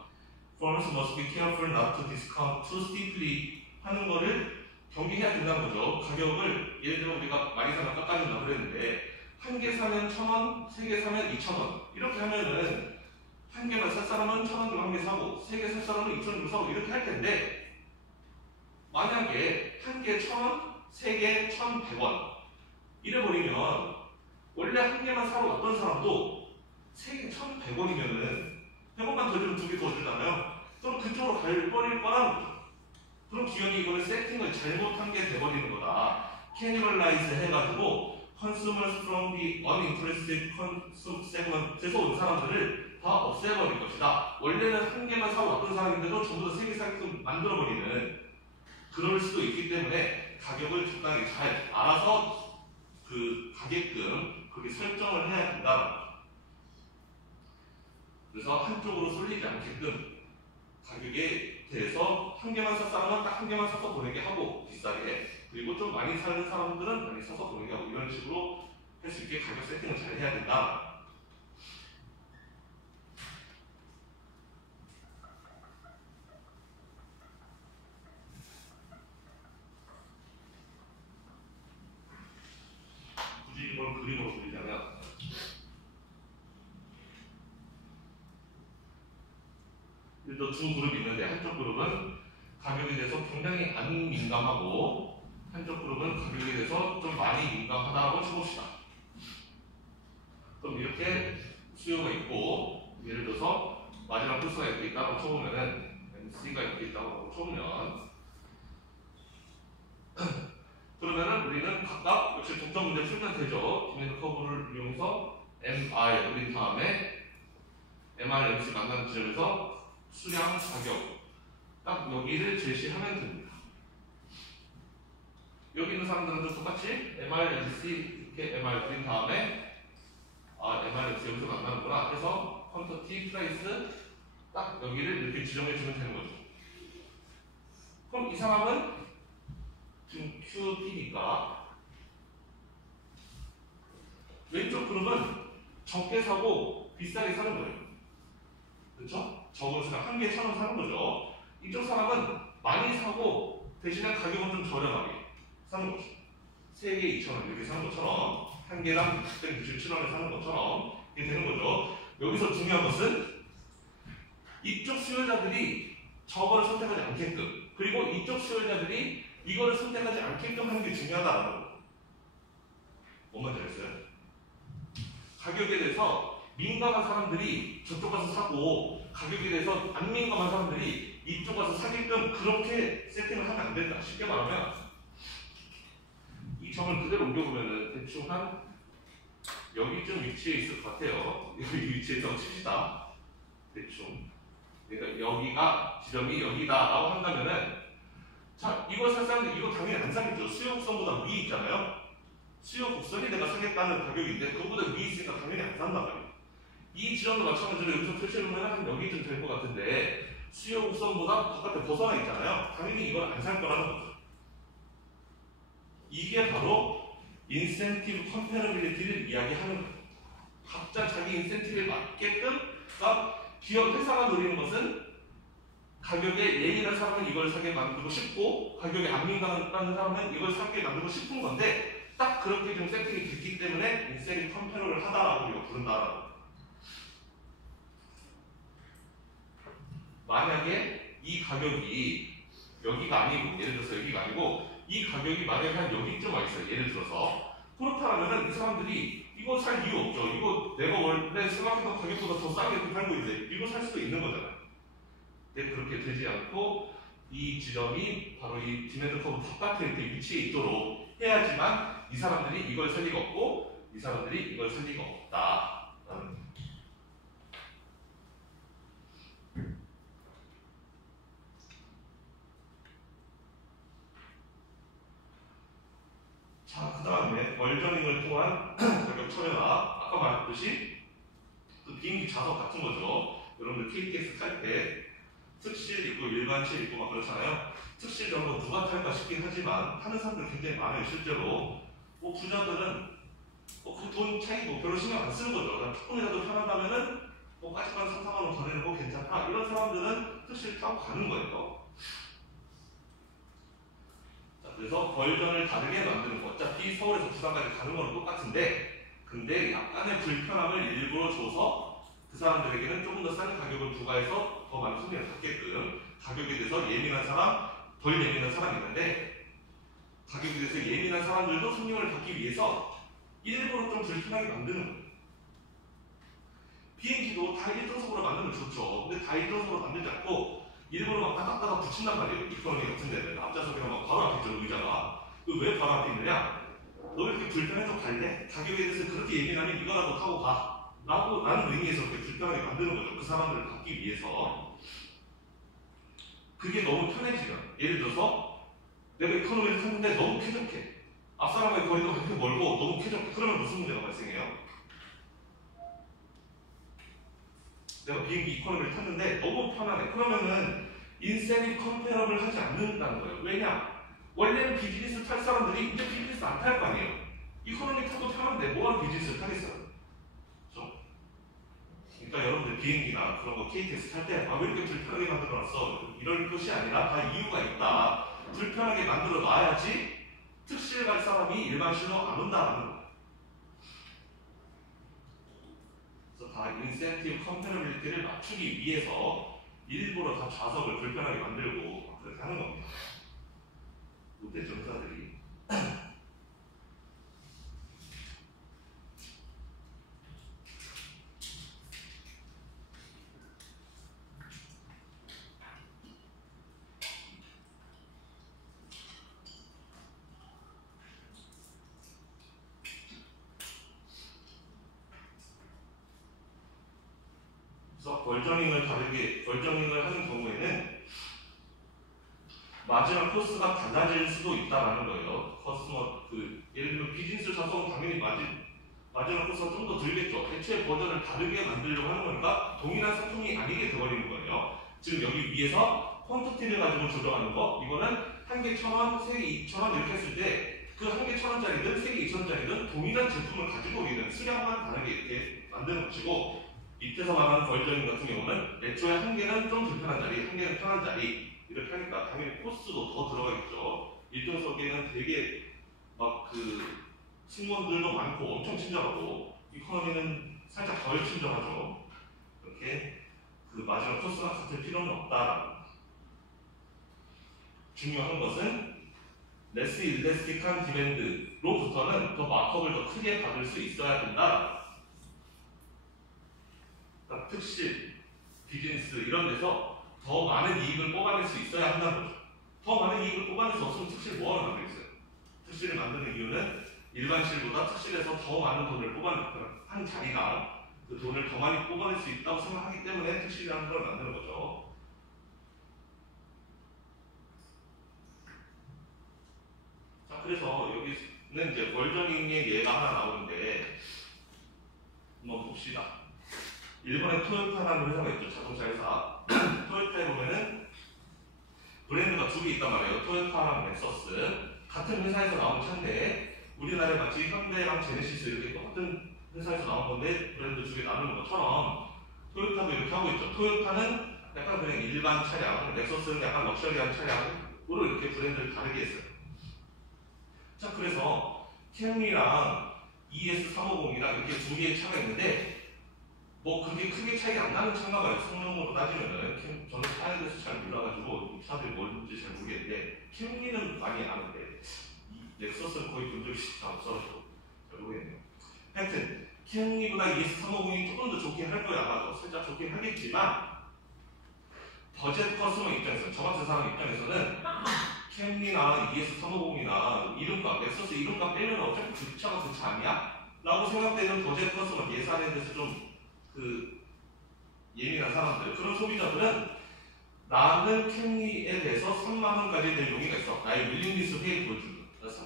Firms must be careful not to discount too steeply 하는 거를 경계해야 된다는 거죠. 가격을 예를 들어 우리가 많이 사면 깎아준다고 그랬는데, 한 개 사면 1,000원, 세 개 사면 2,000원 이렇게 하면은 한 개만 살 사람은 1,000원 주고 한 개 사고, 세 개 살 사람은 2,000원 주고 사고 이렇게 할 텐데, 만약에 한 개 1,000원, 3개 1,100원. 이래버리면 원래 한 개만 사러 왔던 사람도 3개 1,100원이면은 100원만 더 주면 2개 더 주잖아요. 그럼 그쪽으로 갈 버릴 거라는 거죠. 그럼 기업이 이거를 세팅을 잘못한 게 돼버리는 거다. 캐니멀라이즈 해가지고 consumers from the uninterested segment에서 온 사람들을 다 없애버릴 것이다. 원래는 한 개만 사고 왔던 사람인데도 전부 다 3개 사게끔 만들어버리는 그럴 수도 있기 때문에 가격을 적당히 잘 알아서 그 가게끔 그렇게 설정을 해야 된다. 그래서 한쪽으로 쏠리지 않게끔 가격에 대해서 한 개만 살 사람은 딱 한 개만 사서 보내게 하고 비싸게, 그리고 좀 많이 사는 사람들은 많이 사서 보내게 하고, 이런 식으로 할 수 있게 가격 세팅을 잘 해야 된다. 굳이 이걸 그림으로 그리자면 일단 두 그룹이 있는데, 한쪽 그룹은 가격에 대해서 굉장히 안 민감하고 한쪽 그룹은 가격에 대해서 좀 많이 민감하다고 쳐봅시다. 그럼 이렇게 수요가 있고, 예를 들어서 마지막 필수가 이렇게 있다고 쳐보면은 MC가 이렇게 있다고 쳐보면 그러면은 우리는 각각 역시 독점 문제 풀면 되죠. 디맨드 커브를 이용해서 MR 올린 다음에 MR, MC 만나는 지점에서 수량, 가격 딱 여기를 제시하면 됩니다. 여기 있는 사람들은 똑같이 MR, MC 이렇게 MR 올린 다음에 MR, MC 여기서 만나는구나 해서 퀀터티, 프라이스 딱 여기를 이렇게 지정해주면 되는 거죠. 그럼 이 사람은 지금 QP니까 왼쪽 그룹은 적게 사고 비싸게 사는 거예요. 그렇죠? 적은 사람 한 개에 1,000원 사는 거죠. 이쪽 사람은 많이 사고 대신에 가격은 좀 저렴하게 사는 거죠. 3개에 2,000원 이렇게 사는 것처럼, 한 개당 697원에 사는 것처럼 이게 되는 거죠. 여기서 중요한 것은 이쪽 수요자들이 저거를 선택하지 않게끔, 그리고 이쪽 수요자들이 이거를 선택하지 않게끔 하는 게 중요하다는 거예요. 뭔 말인지 알겠어요? 가격에 대해서 민감한 사람들이 저쪽 가서 사고, 가격에 대해서 안 민감한 사람들이 이쪽 가서 사게끔 그렇게 세팅을 하면 안 된다. 쉽게 말하면 이 점을 그대로 옮겨보면은 대충 한 여기쯤 위치에 있을 것 같아요. 여기 위치에서 칩시다. 대충. 그러니까 여기가 지점이 여기다라고 한다면은, 자, 이걸 살 사람들 이거 당연히 안 사겠죠. 수요 곡선보다 위에 있잖아요. 수요 곡선이 내가 사겠다는 가격인데 그거보다 위에 있으니까 당연히 안 산단 말이에요. 이 지점도 마찬가지로 여기서 표시해보면 한 여기쯤 될 것 같은데 수요 곡선보다 바깥에 벗어나 있잖아요. 당연히 이걸 안 살 거라는 거죠. 이게 바로 인센티브 컴패러빌리티를 이야기하는 거예요. 각자 자기 인센티브에 맞게끔, 그러니까 기업 회사가 노리는 것은 가격에 예민한 사람은 이걸 사게 만들고 싶고, 가격에 안 민감한 사람은 이걸 사게 만들고 싶은 건데, 딱 그렇게 좀 세팅이 됐기 때문에 인센티브 컴패러를 하다라고 우리가 부른다라고. 만약에 이 가격이 여기가 아니고, 예를 들어서 여기가 아니고 이 가격이 만약에 한 여기쯤 와 있어요. 예를 들어서 그렇다면 이 사람들이 이거 살 이유 없죠. 이거 내가 원래 생각했던 가격보다 더 싸게 팔고 있는데 이거 살 수도 있는 거잖아요. 근데 그렇게 되지 않고 이 지점이 바로 이 디맨드 커브 바깥에 이렇게 위치해 있도록 해야지만 이 사람들이 이걸 살 리가 없고 이 사람들이 이걸 살 리가 없다. 자, 그 다음에 월정링을 통한 가격 처리나 아까 말했듯이 그 비행기 좌석 같은 거죠. 여러분들 KTX 탈 때 특실 있고 일반실 있고 막 그렇잖아요. 특실 정도 누가 탈까 싶긴 하지만 타는 사람들 굉장히 많아요. 실제로 뭐 부자들은 그 돈 차이 뭐 별로 신경 안 쓰는 거죠. 난 조금이라도 편하다면은 뭐 까짓만 3, 4만 원 더 내는 거 괜찮다. 이런 사람들은 특실 타고 가는 거예요. 그래서 버전을 다르게 만드는 거. 어차피 서울에서 부산까지 가는 거는 똑같은데, 근데 약간의 불편함을 일부러 줘서 그 사람들에게는 조금 더 싼 가격을 부과해서 더 많은 손님을 갖게끔, 가격에 대해서 예민한 사람, 덜 예민한 사람이 있는데, 가격에 대해서 예민한 사람들도 손님을 받기 위해서 일부러 좀 불편하게 만드는 거예요. 비행기도 다 1등석으로 만들면 좋죠. 근데 다 1등석으로 만들지 않고 일부러 막 따닥따닥 붙인단 말이에요. 이코노미 같은 데는 앞좌석이랑 막 바로 앞에 있죠, 의자가. 왜 바로 앞에 있느냐? 너 왜 이렇게 불편해서 갈래? 가격에 대해서 그렇게 예민하면 이거라도 타고 가. 라는 의미에서 그렇게 불편하게 만드는 거죠. 그 사람들을 받기 위해서. 그게 너무 편해지면, 예를 들어서 내가 이코노미를 탔는데 너무 쾌적해. 앞사람과의 거리가 그렇게 멀고 너무 쾌적해. 그러면 무슨 문제가 발생해요? 내가 비행기 이코노미를 탔는데 너무 편하네. 그러면은 인센티브 컴페어를 하지 않는다는 거예요. 왜냐? 원래는 비즈니스 탈 사람들이 이제 비즈니스 안 탈 거 아니에요. 이코노미 타도 편한데 뭐하러 비즈니스를 타겠어요? 그렇죠? 그러니까 여러분들 비행기나 그런 거 KTX 탈 때 왜 이렇게 불편하게 만들어놨어? 이럴 것이 아니라 다 이유가 있다. 불편하게 만들어 놔야지 특실 갈 사람이 일반실로 안 온다는 거예요. 그래서 다 인센티브 컴페어빌리티를 맞추기 위해서 일부러 다 좌석을 불편하게 만들고 그렇게 하는 겁니다. 롯데 전사들이. 그래서 벌저닝을 하는 경우에는 마지막 코스가 달라질 수도 있다라는 거예요. 예를 들면 비즈니스 좌석은 당연히 마지막 코스가 좀 더 들겠죠. 대체 버전을 다르게 만들려고 하는 거니까 동일한 상품이 아니게 돼버리는 거예요. 지금 여기 위에서 퀀터티를 가지고 조정하는 거, 이거는 한 개 1,000원, 세 개 2,000원 이렇게 했을 때 그 한 개 1,000원짜리든 세 개 2,000원짜리든 동일한 제품을 가지고 우리는 수량만 다르게 이렇게 만드는 것이고, 밑에서 말하는 벌저닝 같은 경우는 애초에 한 개는 좀 불편한 자리, 한 개는 편한 자리 이렇게 하니까 당연히 코스도 더 들어가겠죠. 1등석에는 되게 막 승무원들도 많고 엄청 친절하고, 이코노미는 살짝 덜 친절하죠. 이렇게 마지막 코스가 같을 필요는 없다라는. 중요한 것은 레스 일레스틱한 디맨드로부터는 더 마크업을 더 크게 받을 수 있어야 된다. 그러니까 특실, 비즈니스 이런 데서 더 많은 이익을 뽑아낼 수 있어야 한다는 거죠. 더 많은 이익을 뽑아낼 수 없으면 특실 뭐하러 만들겠어요? 특실을 만드는 이유는 일반실보다 특실에서 더 많은 돈을 뽑아내는 한 자리가 그 돈을 더 많이 뽑아낼 수 있다고 생각하기 때문에 특실이라는 걸 만드는 거죠. 자, 그래서 여기는 이제 벌저닝의 예가 하나 나오는데 한번 봅시다. 일본의 토요타라는 회사가 있죠. 자동차 회사. 토요타에 보면은 브랜드가 두 개 있단 말이에요. 토요타랑 렉서스. 같은 회사에서 나온 차인데 우리나라에 마치 현대랑 제네시스 이렇게 똑같은 회사에서 나온 건데 브랜드 두 개 나누는 것처럼 토요타도 이렇게 하고 있죠. 토요타는 약간 그냥 일반 차량, 렉서스는 약간 럭셔리한 차량으로 이렇게 브랜드를 다르게 했어요. 자, 그래서 캠리랑 ES350이랑 이렇게 두 개의 차가 있는데 뭐 그렇게 크게 차이가 안 나는 차인가 봐요. 성능으로 따지면은. 저는 차에 대해서 잘 몰라가지고 차들이 뭔지 잘 모르겠는데 캠리는 많이 아는데 이 렉서스는 거의 본 적이 잘 없어가지고 잘 모르겠네요. 하여튼 캠리보다 ES350이 조금 더 좋긴 할 거예요. 아마도 살짝 좋긴 하겠지만 버젯 커스터머 입장에서는, 저 같은 사람 입장에서는 캠리나 ES350이나 이름값, 렉서스 이름값 빼면 어차피 그 차가 그 차 아니야? 라고 생각되는 버젯 커스터머 예산에 대해서 좀 예민한 사람들, 그런 소비자들은 나는 캠리에 대해서 3만원까지 될 용의가 있어. 나의 윌링리스 페이 보여주는.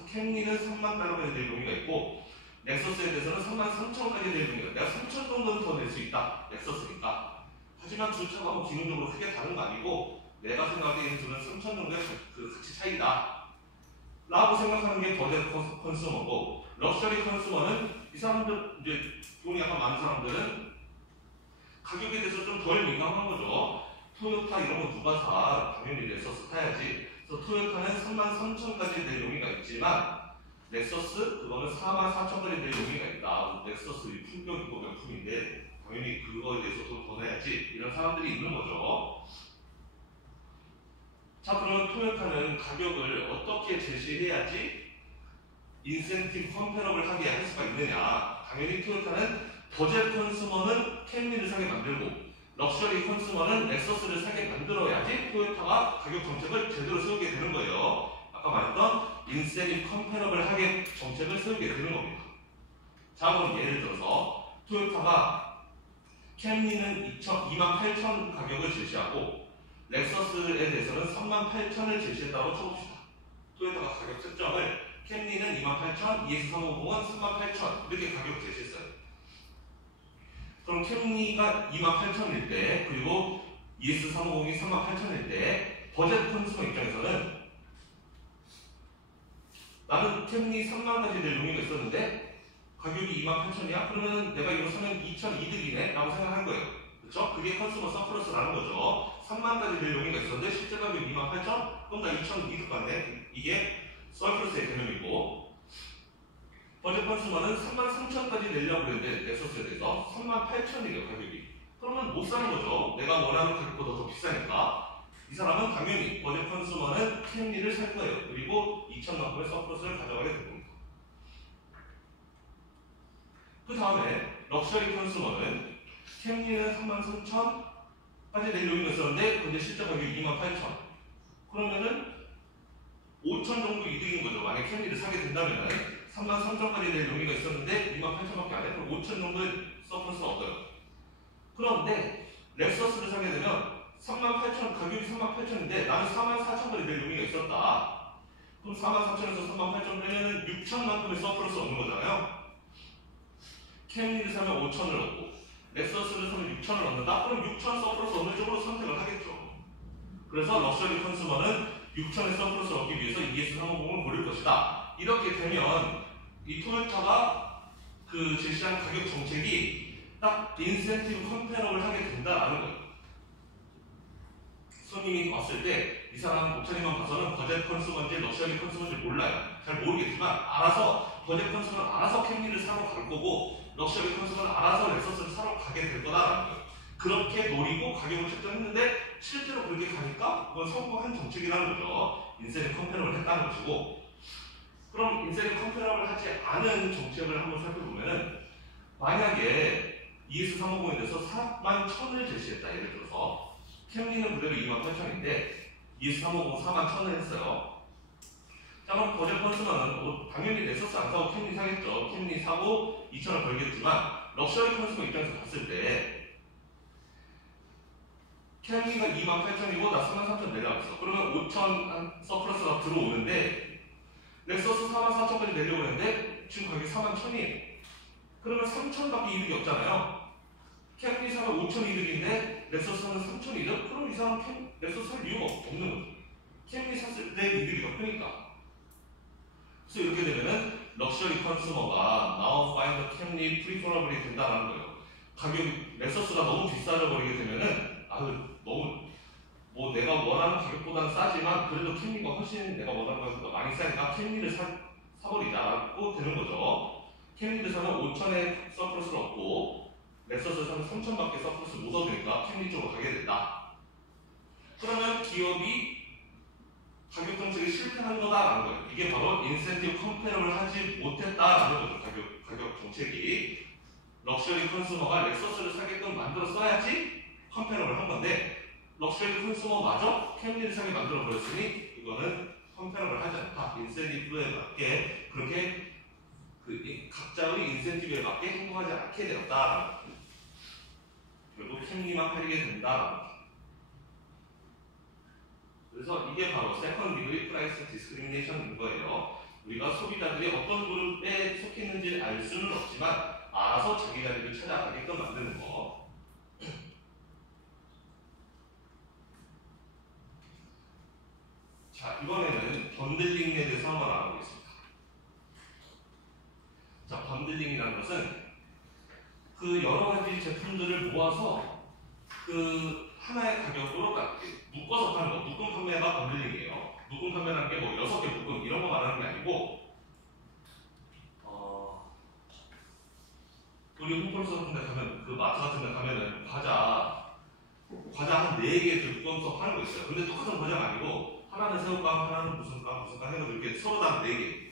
캠리는 3만 달러까지 될 용의가 있고 렉서스에 대해서는 3만 3천까지 될 용의가 있어. 내가 3천 정도는 더 낼 수 있다. 렉서스니까. 하지만 두 차가 뭐 기능적으로 크게 다른 거 아니고 내가 생각하기에는 저는 3천 정도의 가치 차이다 라고 생각하는 게 버젯 컨슈머고, 럭셔리 컨슈머는 이 사람들, 이제 돈이 약간 많은 사람들은 가격에 대해서 좀 덜 민감한 거죠. 토요타 이런 거 누가 사? 당연히 렉서스 타야지. 그래서 토요타는 3만 3천까지 될 용의가 있지만 렉서스 그거는 4만 4천까지 될 용의가 있다. 렉서스 품격이고 명품인데 당연히 그거에 대해서 돈 더 내야지. 이런 사람들이 있는 거죠. 자, 그러면 토요타는 가격을 어떻게 제시해야지 인센티브 컴패러블 하게 할 수가 있느냐? 당연히 토요타는 버젯 컨슈머는 캠리를 사게 만들고 럭셔리 컨슈머는 렉서스를 사게 만들어야지 토요타가 가격 정책을 제대로 세우게 되는 거예요. 아까 말했던 인센티브 컴패러블 하게 정책을 세우게 되는 겁니다. 자, 그럼 예를 들어서 토요타가 캠리는 28,000 가격을 제시하고 렉서스에 대해서는 38,000을 제시했다고 쳐봅시다. 토요타가 가격 책정을 캠리는 28,000, ES350은 38,000 이렇게 가격 제시했어요. 그럼 캠리가 28,000일 때 그리고 ES350이 38,000일 때 버젯 컨슈머 입장에서는 나는 캠리 3만까지 낼 용의가 있었는데 가격이 28,000이야? 그러면 내가 이거 사면 2,000 이득이네? 라고 생각한 거예요. 그렇죠? 그게 컨슈머 서플러스라는 거죠. 3만까지 낼 용의가 있었는데 실제 가격 28,000? 그럼 나 2,000 이득 받네? 이게 서플러스의 개념이고 버젯 컨슈머는 33,000까지 내려고 그랬는데 넥서스에 대해서 38,000이래요 가격이. 그러면 못 사는 거죠. 내가 원하는 가격보다 더 비싸니까. 이 사람은 당연히 버젯 컨슈머는 캠리를 살 거예요. 그리고 2,000만큼의 서플러스를 가져가게 될 겁니다. 그 다음에 럭셔리 컨슈머는 캠리는 33,000까지 낼 용의가 있었는데 근데 실제 가격이 28,000. 그러면은 5,000 정도 이득인 거죠. 만약 캠리를 사게 된다면 33,000까지 낼 용의가 있었는데 28,000밖에 안 해. 그럼 5,000 정도의 서플러스가 없어요. 그런데 렉서스를 사게 되면 38,000 가격이 38,000인데 나는 44,000까지 낼 용의가 있었다. 그럼 44,000에서 38,000 빼면 6,000만큼의 서플러스 없는 거잖아요. 캠리를 사면 5,000을 얻고 렉서스를 사면 6,000을 얻는다? 그럼 6,000 서플러스 얻는 쪽으로 선택을 하겠죠. 그래서 럭셔리 컨슈머는 6,000의 서플러스를 얻기 위해서 ES350을 고를 것이다. 이렇게 되면 이 토요타가 그 제시한 가격 정책이 딱 인센티브 컴패러블 하게 된다라는 거예요. 손님이 왔을 때 이 사람 옷차림만 봐서는 버젯 컨슈머인지 럭셔리 컨슈머인지 몰라요. 잘 모르겠지만 알아서 버젯 컨슈머는 알아서 캠리를 사러 갈 거고 럭셔리 컨슈머는 알아서 렉서스를 사러 가게 될 거다라는 거예요. 그렇게 노리고 가격을 책정했는데 실제로 그렇게 가니까 그건 성공한 정책이라는 거죠. 인센티브 컴패러블을 했다는 것이고 그럼 인센티브 컴패러블을 하지 않은 정책을 한번 살펴보면은 만약에 ES350에 대해서 41,000을 제시했다. 예를 들어서 캠리는 그대로 28,000인데 ES350 41,000을 했어요. 자, 그럼 버젯 컨슈머는 당연히 넥서스 안 사고 캠리 사겠죠. 캠리 사고 2,000을 벌겠지만 럭셔리 컨슈머 입장에서 봤을 때 캠리가 28,000이고 나 33,000 내려왔어. 그러면 5,000 서플러스가 들어오는데 렉서스 44,000까지 내려고 했는데 지금 가격이 41,000이에요. 그러면 3,000밖에 이득이 없잖아요. 캠리 사면 5,000 이득인데 렉서스 사면 3,000 이득? 그럼 이 사람 렉서스 살 이유가 없는 거죠. 캠리 샀을 때 이득이 더 크니까. 그래서 이렇게 되면은 럭셔리 컨슈머가 now find 캠리 preferable이 된다는 거예요. 가격이 렉서스가 너무 비싸져 버리게 되면은 너무 뭐 내가 원하는 가격보다는 싸지만 그래도 캠리가 훨씬 내가 원하는 가격보다 많이 싸니까 캠리를 사버리자고 되는 거죠. 캠리를 사면 5,000의 서플러스를 얻고 렉서스를 사면 3,000밖에 서플러스 못 얻으니까 캠리 쪽으로 가게 된다. 그러면 기업이 가격 정책이 실패한 거다라는 거예요. 이게 바로 인센티브 컴패러블을 하지 못했다라는 거죠. 가격 정책이 럭셔리 컨슈머가 렉서스를 사게끔 만들었어야지 컴패러블을 한 건데 럭셔리 컨슈머마저 캠리를 사게 만들어 버렸으니 이거는 컴패러블을 하지 않다. 인센티브에 맞게 그렇게 각자의 인센티브에 맞게 행동하지 않게 되었다. 결국 캠리만 팔리게 된다. 그래서 이게 바로 세컨드 디그리 프라이스 디스크리미네이션인 거예요. 우리가 소비자들이 어떤 그룹에 속해 있는지 알 수는 없지만 알아서 자기 자리를 찾아가게끔 만드는 거. 자, 이번에는 번들링에 대해서 한번 알아보겠습니다. 자, 번들링이라는 것은 그 여러 가지 제품들을 모아서 그 하나의 가격으로 묶어서 파는 거, 묶음 판매가 번들링이에요. 묶음 판매라는 게 뭐 6개 묶음 이런 거 말하는 게 아니고 우리 홈플러스 같은 데 가면 그 마트 같은 데 가면은 과자 한 한 4개 들고서 팔고 있어요. 근데 똑같은 버전 아니고 하나는 새우깡, 하나는 무슨 깡 해가지고 이렇게 서로 다 4개.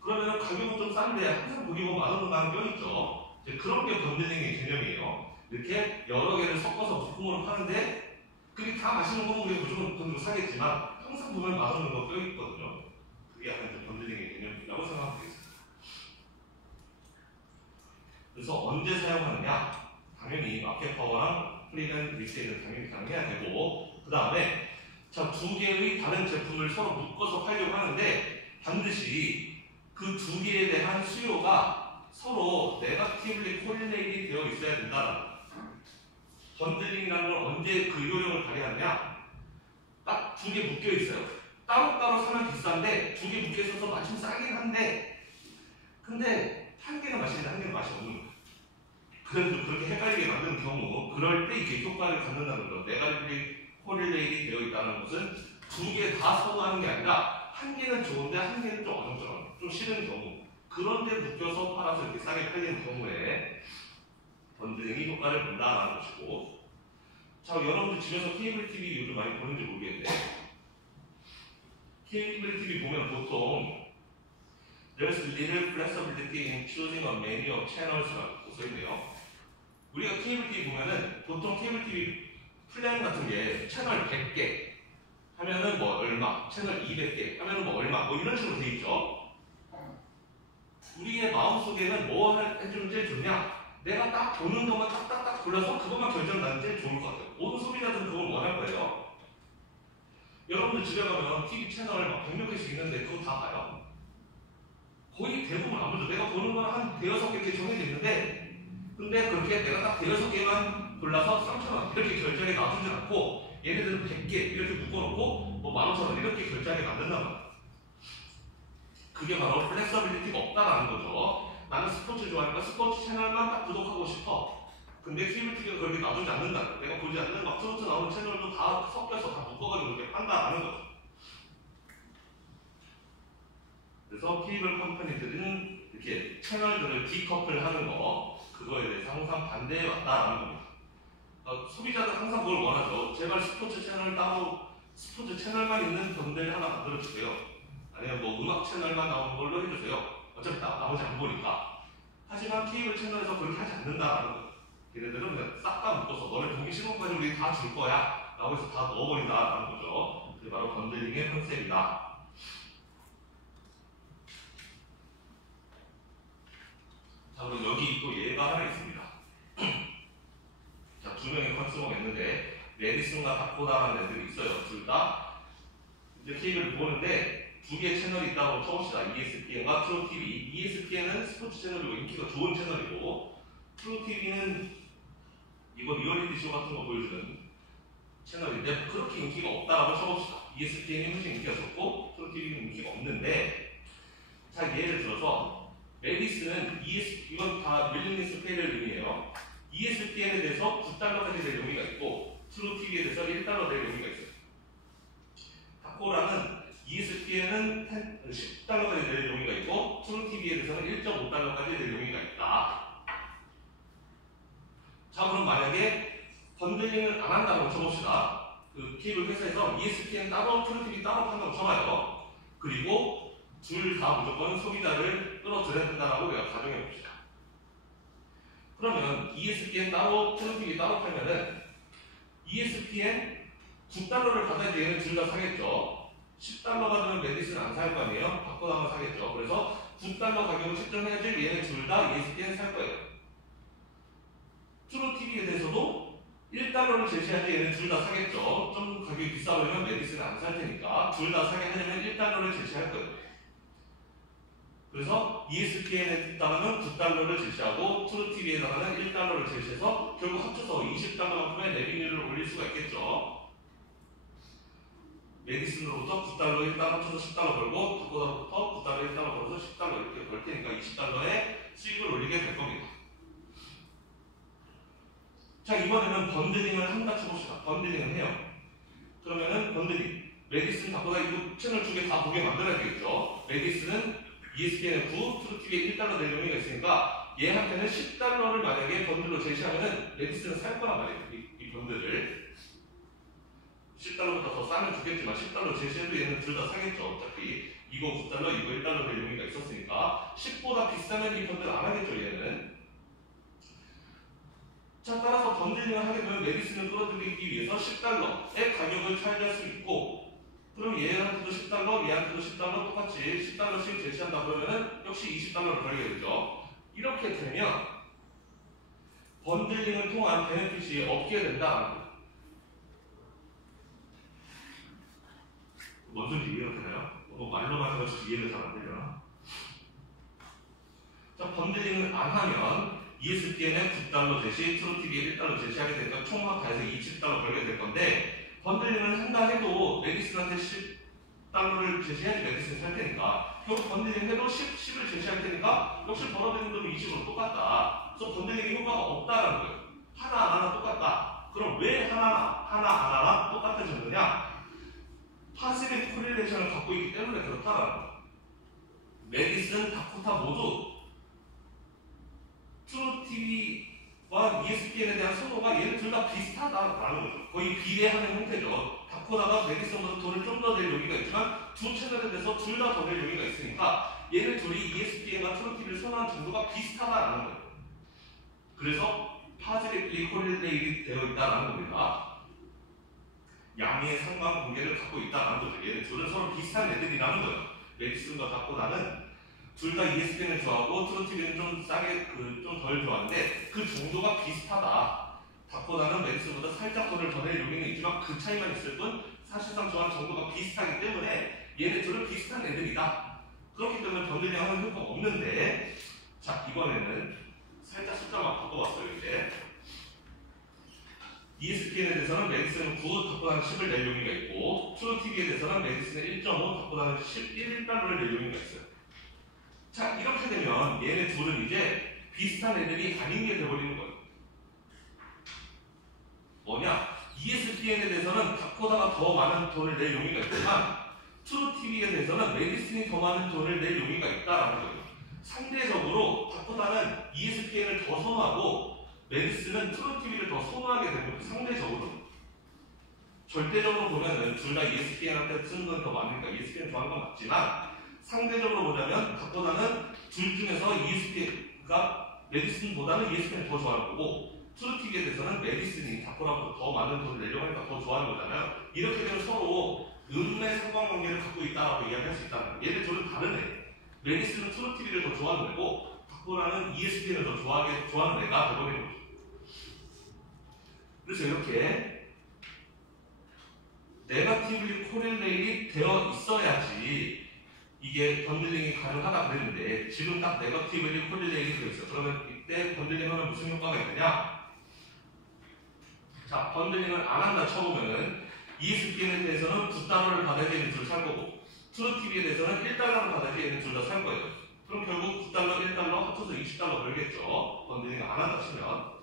그러면 가격은 좀 싼데 항상 거기 보면 만원 가는 껴있죠. 그런 게 번들링의 개념이에요. 이렇게 여러 개를 섞어서 부품으로 파는데 그게 다 맛있는 거면 우리가 무조건 번들고 사겠지만 항상 보면 맛없는 거 껴있거든요. 그게 약간 좀 번들링의 개념이라고 생각하면 되겠습니다. 그래서 언제 사용하느냐? 당연히 마켓 파워랑 프리랜 리테일은 당연히 가능해야 되고, 그 다음에 자, 2개의 다른 제품을 서로 묶어서 팔려고 하는데 반드시 그 2개에 대한 수요가 서로 네거티브리 콜리네이트 되어 있어야 된다는 거예요. 번들링이라는 걸 언제 그 효력을 발휘하느냐? 딱 2개 묶여 있어요. 따로따로 사면 비싼데 2개 묶여 있어서 마침 싸긴 한데, 근데 한 개는 맛있는데 한 개는 맛이 없는 거예요. 그래서 그렇게 헷갈리게 만드는 경우, 그럴 때 이렇게 효과를 갖는다는 거. 네거티브리 콜리네이트 되어 있다는 것은 2개 다 선호하는 게 아니라 한 개는 좋은데 한 개는 좀 어정쩡한, 좀 싫은 경우, 그런데 묶여서 팔아서 이렇게 싸게 팔리는 경우에 번들링이 효과를 본다라는 것이고, 자, 여러분들 집에서 케이블 TV 요즘 많이 보는지 모르겠는데, 케이블 TV 보면 보통 There's little flexibility in choosing a menu of channels라고 써있네요. 우리가 케이블 TV 보면은 보통 케이블 TV 플랜 같은 게 채널 100개 하면은 뭐 얼마, 채널 200개 하면은 뭐 얼마, 뭐 이런 식으로 돼 있죠. 우리의 마음속에는 뭐 해주면 제일 좋냐? 내가 딱 보는 것만 딱딱딱 골라서 그것만 결정나는 제일 좋을 것 같아요. 모든 소비자들은 그걸 원할 거예요. 여러분들 집에 가면 TV 채널 막 100몇 개씩 있는데 그거 다 봐요? 거의 대부분 안 보죠. 내가 보는 건 한 대여섯 개 이렇게 정해져 있는데, 근데 그렇게 내가 딱 대여섯 개만 골라서 3,000원 이렇게 결제하게 놔두진 않고, 얘네들은 100개 이렇게 묶어놓고 뭐 15,000원 이렇게 결제하게 만든단 말이에요. 그게 바로 플렉서빌리티가 없다라는 거죠. 나는 스포츠 좋아하니까 스포츠 채널만 딱 구독하고 싶어. 근데 케이블 TV가 그렇게 놔두지 않는다. 내가 보지 않는 막 스포츠 나오는 채널도 다 섞여서 다 묶어가지고 이렇게 판다라는 거죠. 그래서 케이블 컴퍼니들은 이렇게 채널들을 디커플하는 거, 그거에 대해서 항상 반대해 왔다라는 겁니다. 소비자들 항상 그걸 원하죠. 제발 스포츠 채널 따로, 스포츠 채널만 있는 번들 하나 만들어주세요. 아니면 뭐 음악 채널만 나오는 걸로 해주세요. 어차피 나머지 안 보니까. 하지만 케이블 채널에서 그렇게 하지 않는다라는 거예요. 걔네들은 그냥 싹 다 묶어서 너네 보기 싫은 거까지 우리 다 줄 거야 라고 해서 다 넣어버린다라는 거죠. 그게 바로 번들링의 컨셉이다. 자, 그럼 여기 또 예가 하나 있습니다. 자, 2명의 컨슈머가 있는데 메디슨과 다코다라는 애들이 있어요. 둘 다 이제 케이블을 보는데 2개의 채널이 있다고 쳐봅시다. ESPN과 트루TV. ESPN은 스포츠 채널이고 인기가 좋은 채널이고, 트루TV는 이거 리얼리티 쇼 같은 거 보여주는 채널인데 그렇게 인기가 없다라고 쳐봅시다. ESPN이 훨씬 인기가 좋고 트루TV는 인기가 없는데, 자, 예를 들어서 메디슨은 이건 다 밀리니스 페이를 의미해요. ESPN에 대해서 9달러까지 될 용의가 있고 트루TV에 대해서 1달러 될 용의가 있어요. 다코라는 ESPN은 10달러까지 될 용의가 있고 트루TV에 대해서는 1.5달러까지 될 용의가 있다. 자, 그럼 만약에 번들링을 안 한다고 쳐봅시다. 그 케이블 회사에서 ESPN 따로 트루TV 따로 판다고 쳐봐요. 그리고 둘 다 무조건 소비자를 끌어들여야 된다라고 우리가 가정해 봅시다. 그러면 ESPN 따로, 트루TV 따로 팔면은 ESPN 9달러를 받아야지 얘는 둘 다 사겠죠. 10달러 받으면 메디슨은 안 살 거 아니에요? 바꿔나면 사겠죠. 그래서 9달러 가격을 책정해야지 얘네 둘 다 ESPN 살 거예요. 트루TV에 대해서도 1달러를 제시해야지 얘네 둘 다 사겠죠. 좀 가격이 비싸 보이면 메디슨은 안 살 테니까 둘 다 사게 하려면 1달러를 제시할 거예요. 그래서 ESPN에다가는 9달러를 제시하고 트루TV에다가는 1달러를 제시해서 결국 합쳐서 20달러만큼의 레비뉴를 올릴 수가 있겠죠. 메디슨으로부터 9달러 1달러 합쳐서 10달러 벌고 다코다로부터 9달러 1달러 벌어서 10달러 이렇게 벌 테니까 20달러의 수익을 올리게 될 겁니다. 자, 이번에는 번들링을 한다 쳐봅시다. 번들링을 해요. 그러면은 번들링, 메디슨, 다코다 이거 채널 2개 다 보게 만들어야 되겠죠. 메디슨은 ESPN에 9, 트루TV에 1달러 낼 용의가 있으니까 얘한테는 10달러를 만약에 번들로 제시하면은 메디슨은 살 거란 말이에요. 이 번들을. 싸면 좋겠지만 10달러 제시해도 얘는 둘 다 사겠죠. 어차피 이거 9달러, 이거 1달러 될 용의가 있었으니까 10보다 비싸면 이 번들 안 하겠죠. 얘는. 자, 따라서 번들링을 하게 되면 메디슨을 끌어들이기 위해서 10달러의 가격을 차지할 수 있고, 그럼 얘한테도 10달러, 얘한테도 10달러 똑같이 10달러씩 제시한다 그러면은 역시 20달러를 벌게 되죠. 이렇게 되면 번들링을 통한 베네핏이 없게 된다. 뭔 소리인지 이해가 되나요? 말로만 해가지고 이해가 잘 안 되려나? 자, 번들링을 안 하면 ESPN에 9달러 제시, 트루TV에 1달러 제시하게 되니까 총 합해서 20달러 벌게 될 건데, 번들링을 한다 해도 메디슨한테 10달러를 제시해야지 메디슨이 살 테니까, 결국 번들링 해도 10을 제시할 테니까 역시 벌어들이는 돈이 20으로 똑같다. 그래서 번들링의 효과가 없다라는 거예요. 하나 똑같다. 그럼 왜 하나랑 똑같아졌느냐? 파시브 코릴레이션을 갖고 있기 때문에 그렇다라는 거예요. 메디슨, 다코타 모두 트루TV와 ESPN에 대한 선호가 얘는 둘 다 비슷하다라는 거죠. 거의 비례하는 형태죠. 다코타가 메디슨보다 돈을 좀 더 낼 용의가 있지만 두 채널에 대해서 둘 다 더 낼 용의가 있으니까 얘는 둘이 ESPN과 트루TV를 선호하는 정도가 비슷하다라는 거예요. 그래서 파지립리 코릴레이트 되어 있다라는 겁니다. 양의 상관관계를 갖고 있다라는 거죠. 얘는 둘은 서로 비슷한 애들이라는 거예요. 메디슨과 다코타는 둘 다 ESPN을 좋아하고 트루TV는 좀 싸게 좀 덜 좋아하는데 그 정도가 비슷하다. 다코타는 메디슨보다 살짝 돈을 더 낼 용의는 있지만 그 차이만 있을 뿐 사실상 좋아하는 정도가 비슷하기 때문에 얘네 둘은 비슷한 애들이다. 그렇기 때문에 번들링 하는 효과가 없는데, 자, 이번에는 살짝 숫자만 바꿔봤어요. 이제 ESPN에 대해서는 메디슨은 9, 다코타는 10을 낼 용의가 있고, 트루TV에 대해서는 메디슨은 1.5, 다코타는 11달러를 낼 용의가 있어요. 자, 이렇게 되면 얘네 둘은 이제 비슷한 애들이 아닌 게 돼버리는 거예요. 뭐냐? ESPN에 대해서는 다코타가 더 많은 돈을 낼 용의가 있지만 트루TV에 대해서는 메디슨이 더 많은 돈을 낼 용의가 있다라는 거예요. 상대적으로 다코타는 ESPN을 더 선호하고 메디슨은 트루TV를 더 선호하게 되는 상대적으로. 절대적으로 보면은 둘 다 ESPN한테 쓰는 건 더 많으니까 ESPN 좋아하는 건 맞지만, 상대적으로 보자면 다코타는 둘 중에서 ESPN가 메디슨보다는 ESPN을 더 좋아하는 거고, 트루TV에 대해서는 메디슨이 다코타보다 더 많은 돈을 내려고 하니까 더 좋아하는 거잖아요. 이렇게 되면 서로 음의 상관관계를 갖고 있다라고 이야기할 수 있다는 거예요. 얘네 둘은 다르네. 메디슨은 트루TV를 더 좋아하는 거고 다코타는 ESPN을 더 좋아하는 애가 되버리는 거죠. 그래서 이렇게 네거티브리 코릴레이트 되어 있어야지 이게 번들링이 가능하다 그랬는데, 지금 딱 네거티브리 코릴레이트 되어 있어요. 그러면 이때 번들링하면 무슨 효과가 있느냐? 자, 번들링을 안 한다 쳐보면은 ESPN에 대해서는 9달러를 받아야지 얘는 둘 살 거고, 트루TV에 대해서는 1달러를 받아야지 얘는 둘 다 살 거예요. 그럼 결국 9달러, 1달러 합쳐서 20달러 벌겠죠. 번들링을 안 한다 치면.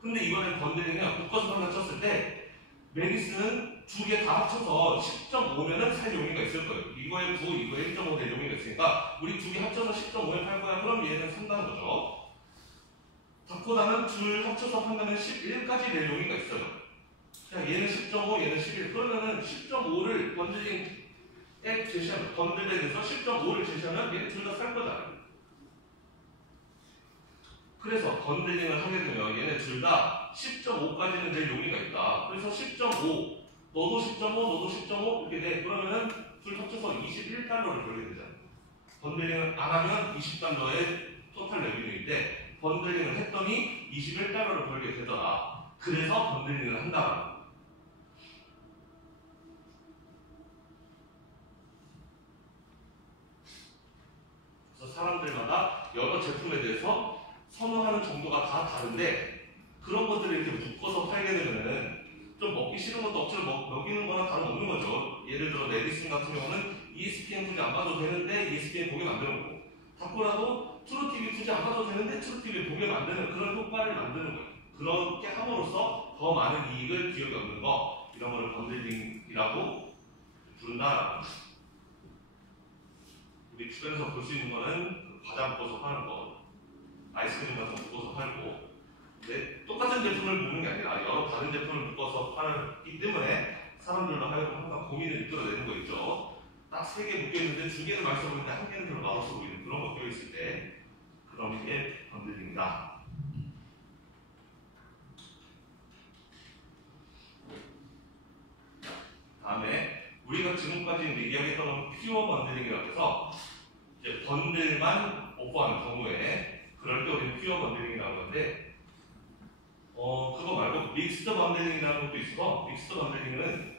근데 이번엔 번들링을 묶어서 한다 쳤을 때 메디슨은 두 개 다 합쳐서 10.5면은 살 용의가 있을 거예요. 이거에 9, 이거에 1.5 될 용의가 있으니까 우리 두 개 합쳐서 10.5에 팔 거야. 그럼 얘는 산다는 거죠. 다코타는 둘 합쳐서 판다면 11까지 낼 용의가 있어요. 자, 얘는 10.5, 얘는 11. 그러면은 10.5를 번들링에 제시하면, 번들에 대해서 10.5를 제시하면 얘는 둘 다 살 거잖아요. 그래서 번들링을 하게 되면 얘네 둘 다 10.5까지는 낼 용의가 있다. 그래서 10.5, 너도 10.5, 너도 10.5 이렇게 돼. 그러면은 둘 합쳐서 21달러를 벌게 되잖아요. 번들링을 안 하면 20달러의 토탈 레비뉴인데 번들링을 했더니 21달러를 벌게 되더라. 그래서 번들링을 한다. 그래서 사람들마다 여러 제품에 대해서 선호하는 정도가 다 다른데, 그런 것들을 이렇게 묶어서 팔게 되면은 좀 먹기 싫은 것도 억지로 먹이는 거랑 다름없는 거죠. 예를 들어 메디슨 같은 경우는 ESPN 굳이 안 봐도 되는데 ESPN 보게 만드는 거고, 다코타도 트루TV 굳이 안 봐도 되는데 트루TV 보게 만드는 그런 효과를 만드는 거예요. 그렇게 함으로써 더 많은 이익을 기업에 얻는 거, 이런 거를 번들링이라고 부른다. 우리 주변에서 볼 수 있는 거는 과자 묶어서 파는 거, 아이스크림 같은 거 묶어서 팔고, 근데 똑같은 제품을 묶는 게 아니라 여러 다른 제품을 묶어서 팔기 때문에 사람들로 하여금 항상 고민을 이끌어내는 거 있죠. 딱 3개 묶여있는데 2개는 맛있어 보이는데 1개는 별로 맛없어 보이는 그런 거 껴있을 때 그런 게 번들링이다. 다음에 우리가 지금까지 얘기하겠던 건 퓨어 번들링이라고 해서 이제 번들만 오퍼하는 경우에 그럴 때 우리는 퓨어 번들링이라고 하는데 그거 말고 믹스드 번들링이라는 것도 있어. 믹스드 번들링은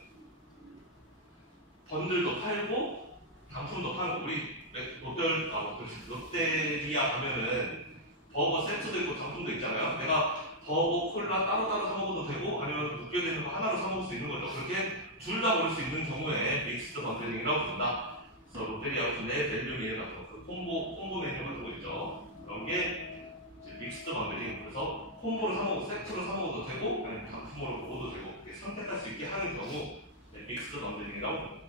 번들도 팔고 단품도 파는 우리 롯데리아 가면은 버거 세트도 있고 단품도 있잖아요. 내가 버거 콜라 따로따로 사 먹어도 되고 아니면 묶여져 있는 거 하나로 사 먹을 수 있는 거죠. 그렇게 둘 다 고를 수 있는 경우에 믹스드 번들링이라고 부른다. 그래서 롯데리아 같은 데 밸류 메뉴 같은 거, 콤보 메뉴 같은 거 있죠. 그런 게 이제 믹스드 번들링. 그래서 콤보로 사 먹고 세트로 사 먹어도 되고 아니면 단품으로 먹어도 되고 이렇게 선택할 수 있게 하는 경우 믹스드 번들링이라고 부릅니다.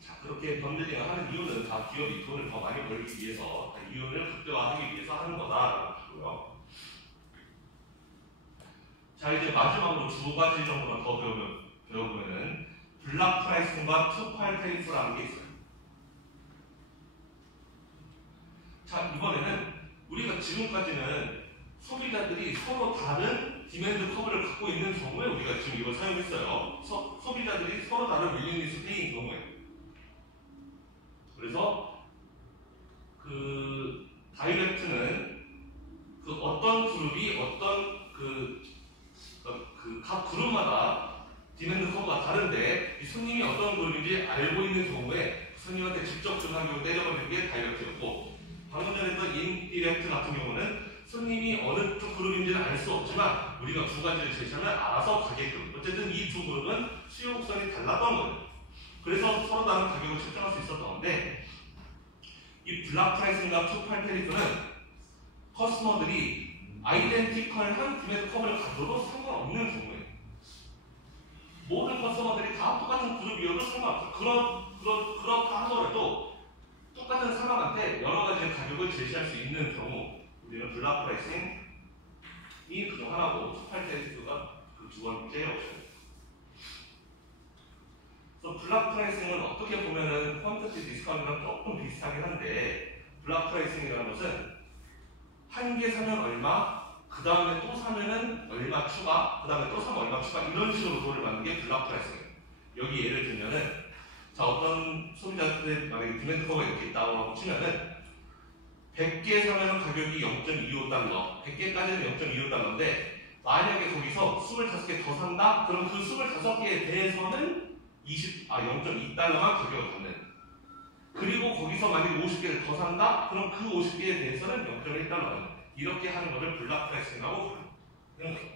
자, 그렇게 번들링을 하는 이유는 다 기업이 돈을 더 많이 벌기 위해서 이윤을 극대화하기 위해서 하는 거다라고 보고요. 자, 이제 마지막으로 2가지 정도만 더 배워보면은 블락 프라이싱과 투팔 테이프라는 게 있어요. 자, 이번에는 우리가 지금까지는 소비자들이 서로 다른 디맨드 커브를 갖고 있는 경우에 우리가 지금 이걸 사용했어요. 소비자들이 서로 다른 윌링리스 페이인 경우에. 그래서 그 다이렉트는 그 어떤 그룹이 어떤 각 그룹마다 디맨드 커브가 다른데 이 손님이 어떤 그룹인지 알고 있는 경우에 손님한테 직접 전화기로 때려버리는 게 다이렉트였고 방금 전에 했던 인디렉트 같은 경우는 손님이 어느 쪽 그룹인지는 알 수 없지만 우리가 2가지를 제시하면 알아서 가게끔 어쨌든 이 2 그룹은 수요 곡선이 달랐던 거예요. 그래서 서로 다른 가격을 측정할 수 있었던 건데 이 블락 프라이싱과 투팔 테리프는 커스터머들이 아이덴티컬한 디맨드 커브를 가져도 상관없는 경우예요. 모든 커스터머들이 다 똑같은 그룹이어도 상관없어요. 그렇다 하더라도 똑같은 사람한테 여러 가지 가격을 제시할 수 있는 경우 우리는 블락 프라이싱이 그중 하나고 투팔 테리프가 그 2번째 옵션이에요. 그래서 블락 프라이싱은 어떻게 보면은 퀀티티 디스카운트랑 조금 비슷하긴 한데 블락 프라이싱이라는 것은 한 개 사면 얼마, 그 다음에 또 사면은 얼마 추가, 그 다음에 또 사면 얼마 추가 이런 식으로 돈을 받는 게 블락 프라이싱이에요. 여기 예를 들면은 자 어떤 소비자한테 만약에 디맨드 커버가 이렇게 있다고 치면은 100개 사면은 가격이 0.25달러, 100개까지는 0.25달러인데 만약에 거기서 25개 더 산다? 그럼 그 25개에 대해서는 0.2달러만 가격을 받는. 그리고 거기서 만약에 50개를 더 산다? 그럼 그 50개에 대해서는 0.1달러만. 이렇게 하는 것을 블락 프라이싱이라고 부르는 거예요.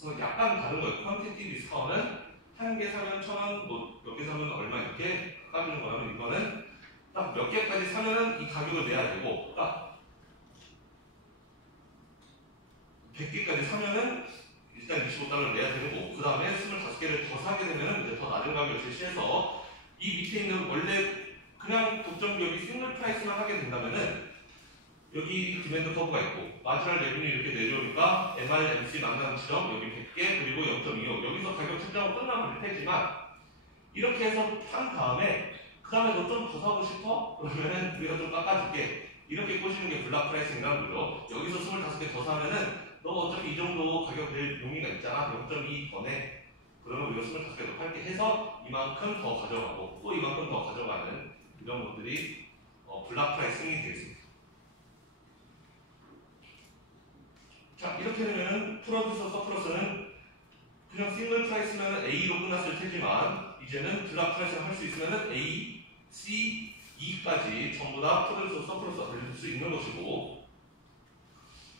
그래서 약간 다른 거예요. 퀀티티 디스카운트는 한 개 사면 1,000원, 뭐 몇 개 사면 얼마 이렇게 깎아주는 거라면 이거는 딱 몇 개까지 사면은 이 가격을 내야 되고 딱 100개까지 사면은 일단 25달러를 내야 되는 거고 그 다음에 25개를 더 사게 되면은 이제 더 낮은 가격을 제시해서 이 밑에 있는 원래 그냥 독점 기업이 싱글 프라이스만 하게 된다면은 여기 디맨드 커브가 있고 마지막 레벨이 이렇게 내려오니까 MRMC 만나는 지점 여기 100개 그리고 0.25 여기서 가격 측정하고 끝나면 될 테지만 이렇게 해서 한 다음에 그 다음에 너 좀 더 사고 싶어? 그러면은 우리가 좀 깎아줄게 이렇게 꼬시는 게 블락 프라이싱이라는 거죠. 여기서 25개 더 사면은 너 어차피 이 정도 가격 낼 용의가 있잖아. 0.2 거네. 그러면 우리가 25개 더 팔게 해서 이만큼 더 가져가고 또 이만큼 더 가져가는 이런 것들이 블락 프라이싱이 되겠습니다. 자 이렇게 되면은 프로듀서 서플러스는 그냥 싱글 프라이스면 A로 끝났을 테지만 이제는 블락 프라이싱을 할 수 있으면 A, C, E까지 전부 다 프로듀서 서플러스가 걸릴 수 있는 것이고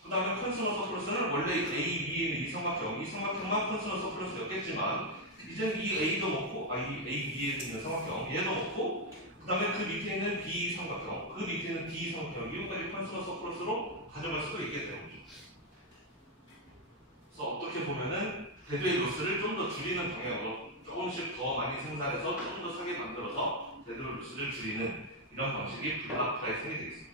그 다음에 컨슈머 서플러스는 원래 A, B에 있는 이 삼각형만 컨슈머 서플러스였겠지만 이제는 이 A도 먹고 이 A, B에 있는 삼각형 얘도 먹고 그 다음에 그 밑에 있는 B 삼각형 그 밑에 있는 D 삼각형 이것까지 컨슈머 서플러스로 가져갈 수도 있게 되는 거죠. 그래서 어떻게 보면은 데드웨이 로스를 좀 더 줄이는 방향으로 조금씩 더 많이 생산해서 좀 더 싸게 만들어서 데드웨이 로스를 줄이는 이런 방식이 블락 프라이싱이 되겠습니다.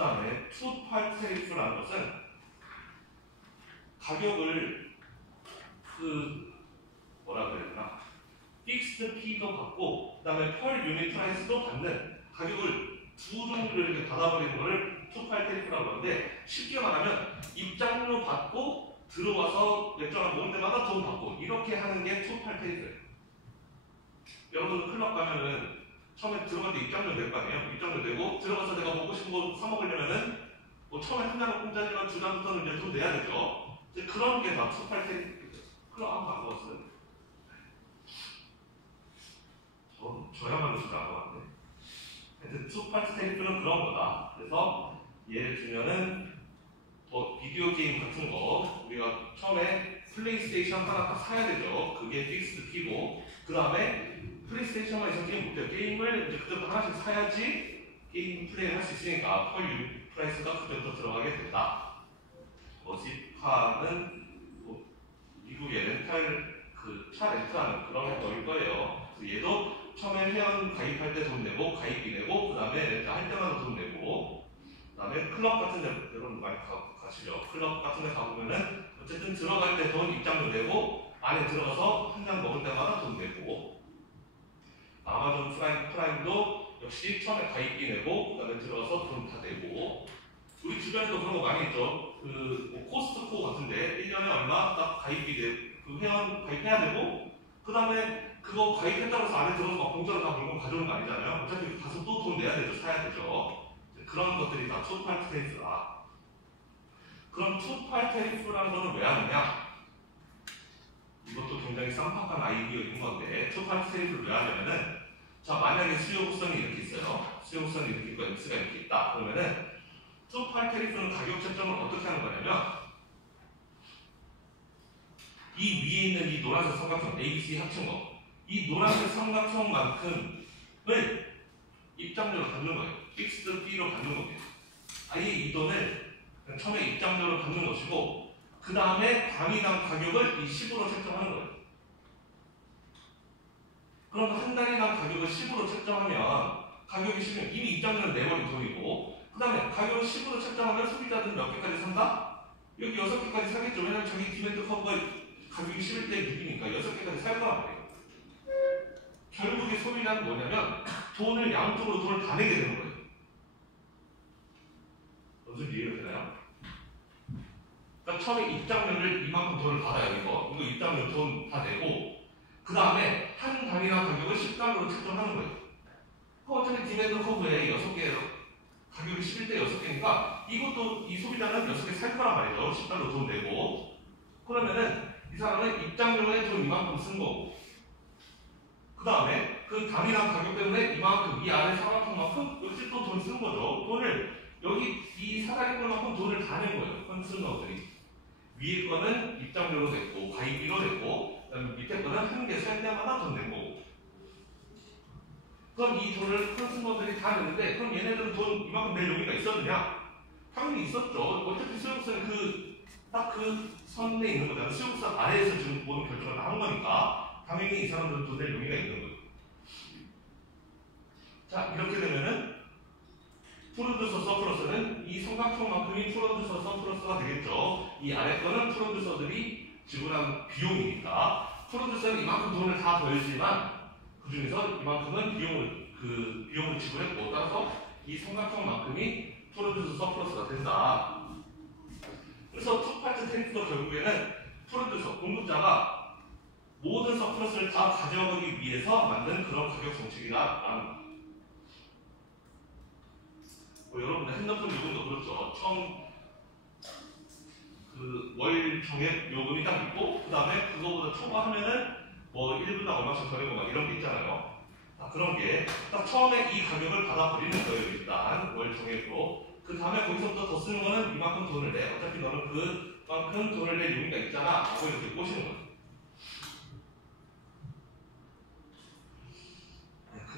다음에 투 파트 테리프라는 것은 가격을 뭐라 그래야 되나? 픽스드 피도 받고 그 다음에 펄 유닛 프라이스도 받는 가격을 두 종류를 이렇게 받아버리는 거를 투 파트 테리프라고 하는데 쉽게 말하면 입장료 받고 들어와서 맥주를 먹을 때마다 돈 받고 이렇게 하는 게 투 파트 테리프예요. 여러분 클럽 가면은 처음에 들어갈 때 입장료 낼 거 아니에요? 입장료 내고 들어가서 내가 먹고 싶은 거 사 먹으려면은 뭐 처음에 한 잔은 공짜지만 두 잔부터는 이제 돈 내야 되죠. 이제 그런 게 다 투 파트 테리프. 클럽 한번 안 가봤어요. 저야말로 진짜 안 가봤네. 하여튼 투 파트 테리프는 그런 거다. 그래서 예를 들면은 비디오 게임 같은 거 우리가 처음에 플레이스테이션 하나 딱 사야 되죠. 그게 픽스드 피고 그 다음에 플레이스테이션만 있어서 게임 못해요. 게임을 이제 그때부터 하나씩 사야지 게임 플레이를 할 수 있으니까 펄 유닛 프라이스가 그때부터 들어가게 된다. 지파는 미국의 렌탈 차 렌트하는 그런 거일 거예요. 얘도 처음에 회원 가입할 때 돈 내고 가입비 내고 그 다음에 렌트 할 때마다 돈 내고 그 다음에 클럽 같은 데 여러분 많이 가시죠. 클럽 같은 데 가보면은 어쨌든 들어갈 때 돈 입장료 내고 안에 들어가서 한 잔 먹을 때마다 돈 내고 아마존 프라임도 역시 처음에 가입비 내고 그 다음에 들어가서 돈 다 내고 우리 주변에도 그런 거 많이 있죠. 뭐 코스트코 같은데 1년에 얼마 딱 가입비 내고 회원 가입해야 되고 그 다음에 그거 가입했다고 해서 안에 들어가서 막 공짜로 다 물건 가져오는 거 아니잖아요. 어차피 가서 또 돈 내야 되죠. 사야 되죠. 그런 것들이 다 투 파트 테리프다. 그럼 투 파트 테리프라는 거는 왜 하느냐? 이것도 굉장히 쌈박한 아이디어인 건데 투 파트 테리프를 왜 하냐면은 자 만약에 수요 곡선이 이렇게 있어요. 수요 곡선이 이렇게 있고 X가 이렇게 있다. 그러면은 투 파트 테리프는 가격 책정을 어떻게 하는 거냐면 이 위에 있는 이 노란색 삼각형 ABC 합친 이 노란색 삼각형만큼을 입장료로 받는 거예요. 픽스드 B로 받는 겁니다. 아예 이 돈을 처음에 입장료로 받는 것이고 그 다음에 단위당 가격을 이 10으로 책정하는 거예요. 그럼 한 달이당 가격을 10으로 책정하면 가격이 10이면 이미 입장료를 내버린 돈이고 그 다음에 가격을 10으로 책정하면 소비자들은 몇 개까지 산다? 여기 6개까지 사겠죠. 왜냐면 자기 디멘트 커브가 가격이 11대 6이니까 6개까지 살 거란 말이에요. 결국에 소비자는 뭐냐면 돈을 양쪽으로 돈을 다 내게 되는 거예요. 무슨 이해가 되나요? 그러니까 처음에 입장료를 이만큼 돈을 받아요. 이거 입장료 돈 다 내고 그 다음에 한 단위당 가격을 10달러로 책정하는 거예요. 어차피 디멘트 커브에 6개 가격이 11대 6개니까 이것도 이 소비자는 6개 살 거란 말이죠. 10달러 돈 내고 그러면은 이 사람은 입장료에 돈 이만큼 쓴 거고 그 다음에 그 단위당 가격 때문에 이만큼 이 아래 사각형만큼 역시 또 돈 쓴 거죠. 돈을 여기 이 사다리꼴만큼 돈을 다 낸 거예요. 컨슈머들이 위에 거는 입장료로 냈고 가입비로 냈고 그다음에 밑에 거는 한 개 살 때마다 돈 낸 거고 그럼 이 돈을 컨슈머들이 다 냈는데 그럼 얘네들은 돈 이만큼 낼 용의가 있었느냐? 당연히 있었죠. 어차피 수요국선은 딱 그 선에 있는 거잖아요. 수요국선 아래에서 지금 모든 결정을 다 한 거니까 당연히 이 사람들은 돈 낼 용의가 있는 거예요. 자 이렇게 되면은 프로듀서 서플러스는 이 삼각형만큼이 프로듀서 서플러스가 되겠죠. 이 아래 거는 프로듀서들이 지불한 비용이니까 프로듀서는 이만큼 돈을 다 벌지만 그 중에서 이만큼은 비용을 지불했고 따라서 이 삼각형만큼이 프로듀서 서플러스가 된다. 그래서 투 파트 테리프도 결국에는 프로듀서 공급자가 모든 서플러스를 다 가져가기 위해서 만든 그런 가격 정책이다라는 거예요. 여러분들 핸드폰 요금도 그렇죠. 처음 월 정액 요금이 딱 있고 그 다음에 그거보다 초과하면은 뭐 1분당 얼마씩 더 내고 막 이런 게 있잖아요. 그런 게 딱 처음에 이 가격을 받아버리는 거예요. 일단 월 정액으로. 그 다음에 거기서부터 더 쓰는 거는 이만큼 돈을 내. 어차피 너는 그만큼 돈을 낼 용의가 있잖아. 하고 이렇게 꼬시는 거예요.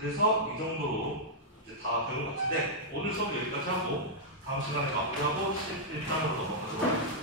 그래서 이 정도로 이제 다 배운 것 같은데 오늘 수업 여기까지 하고 다음 시간에 마무리하고 11단으로 넘어가도록 하겠습니다.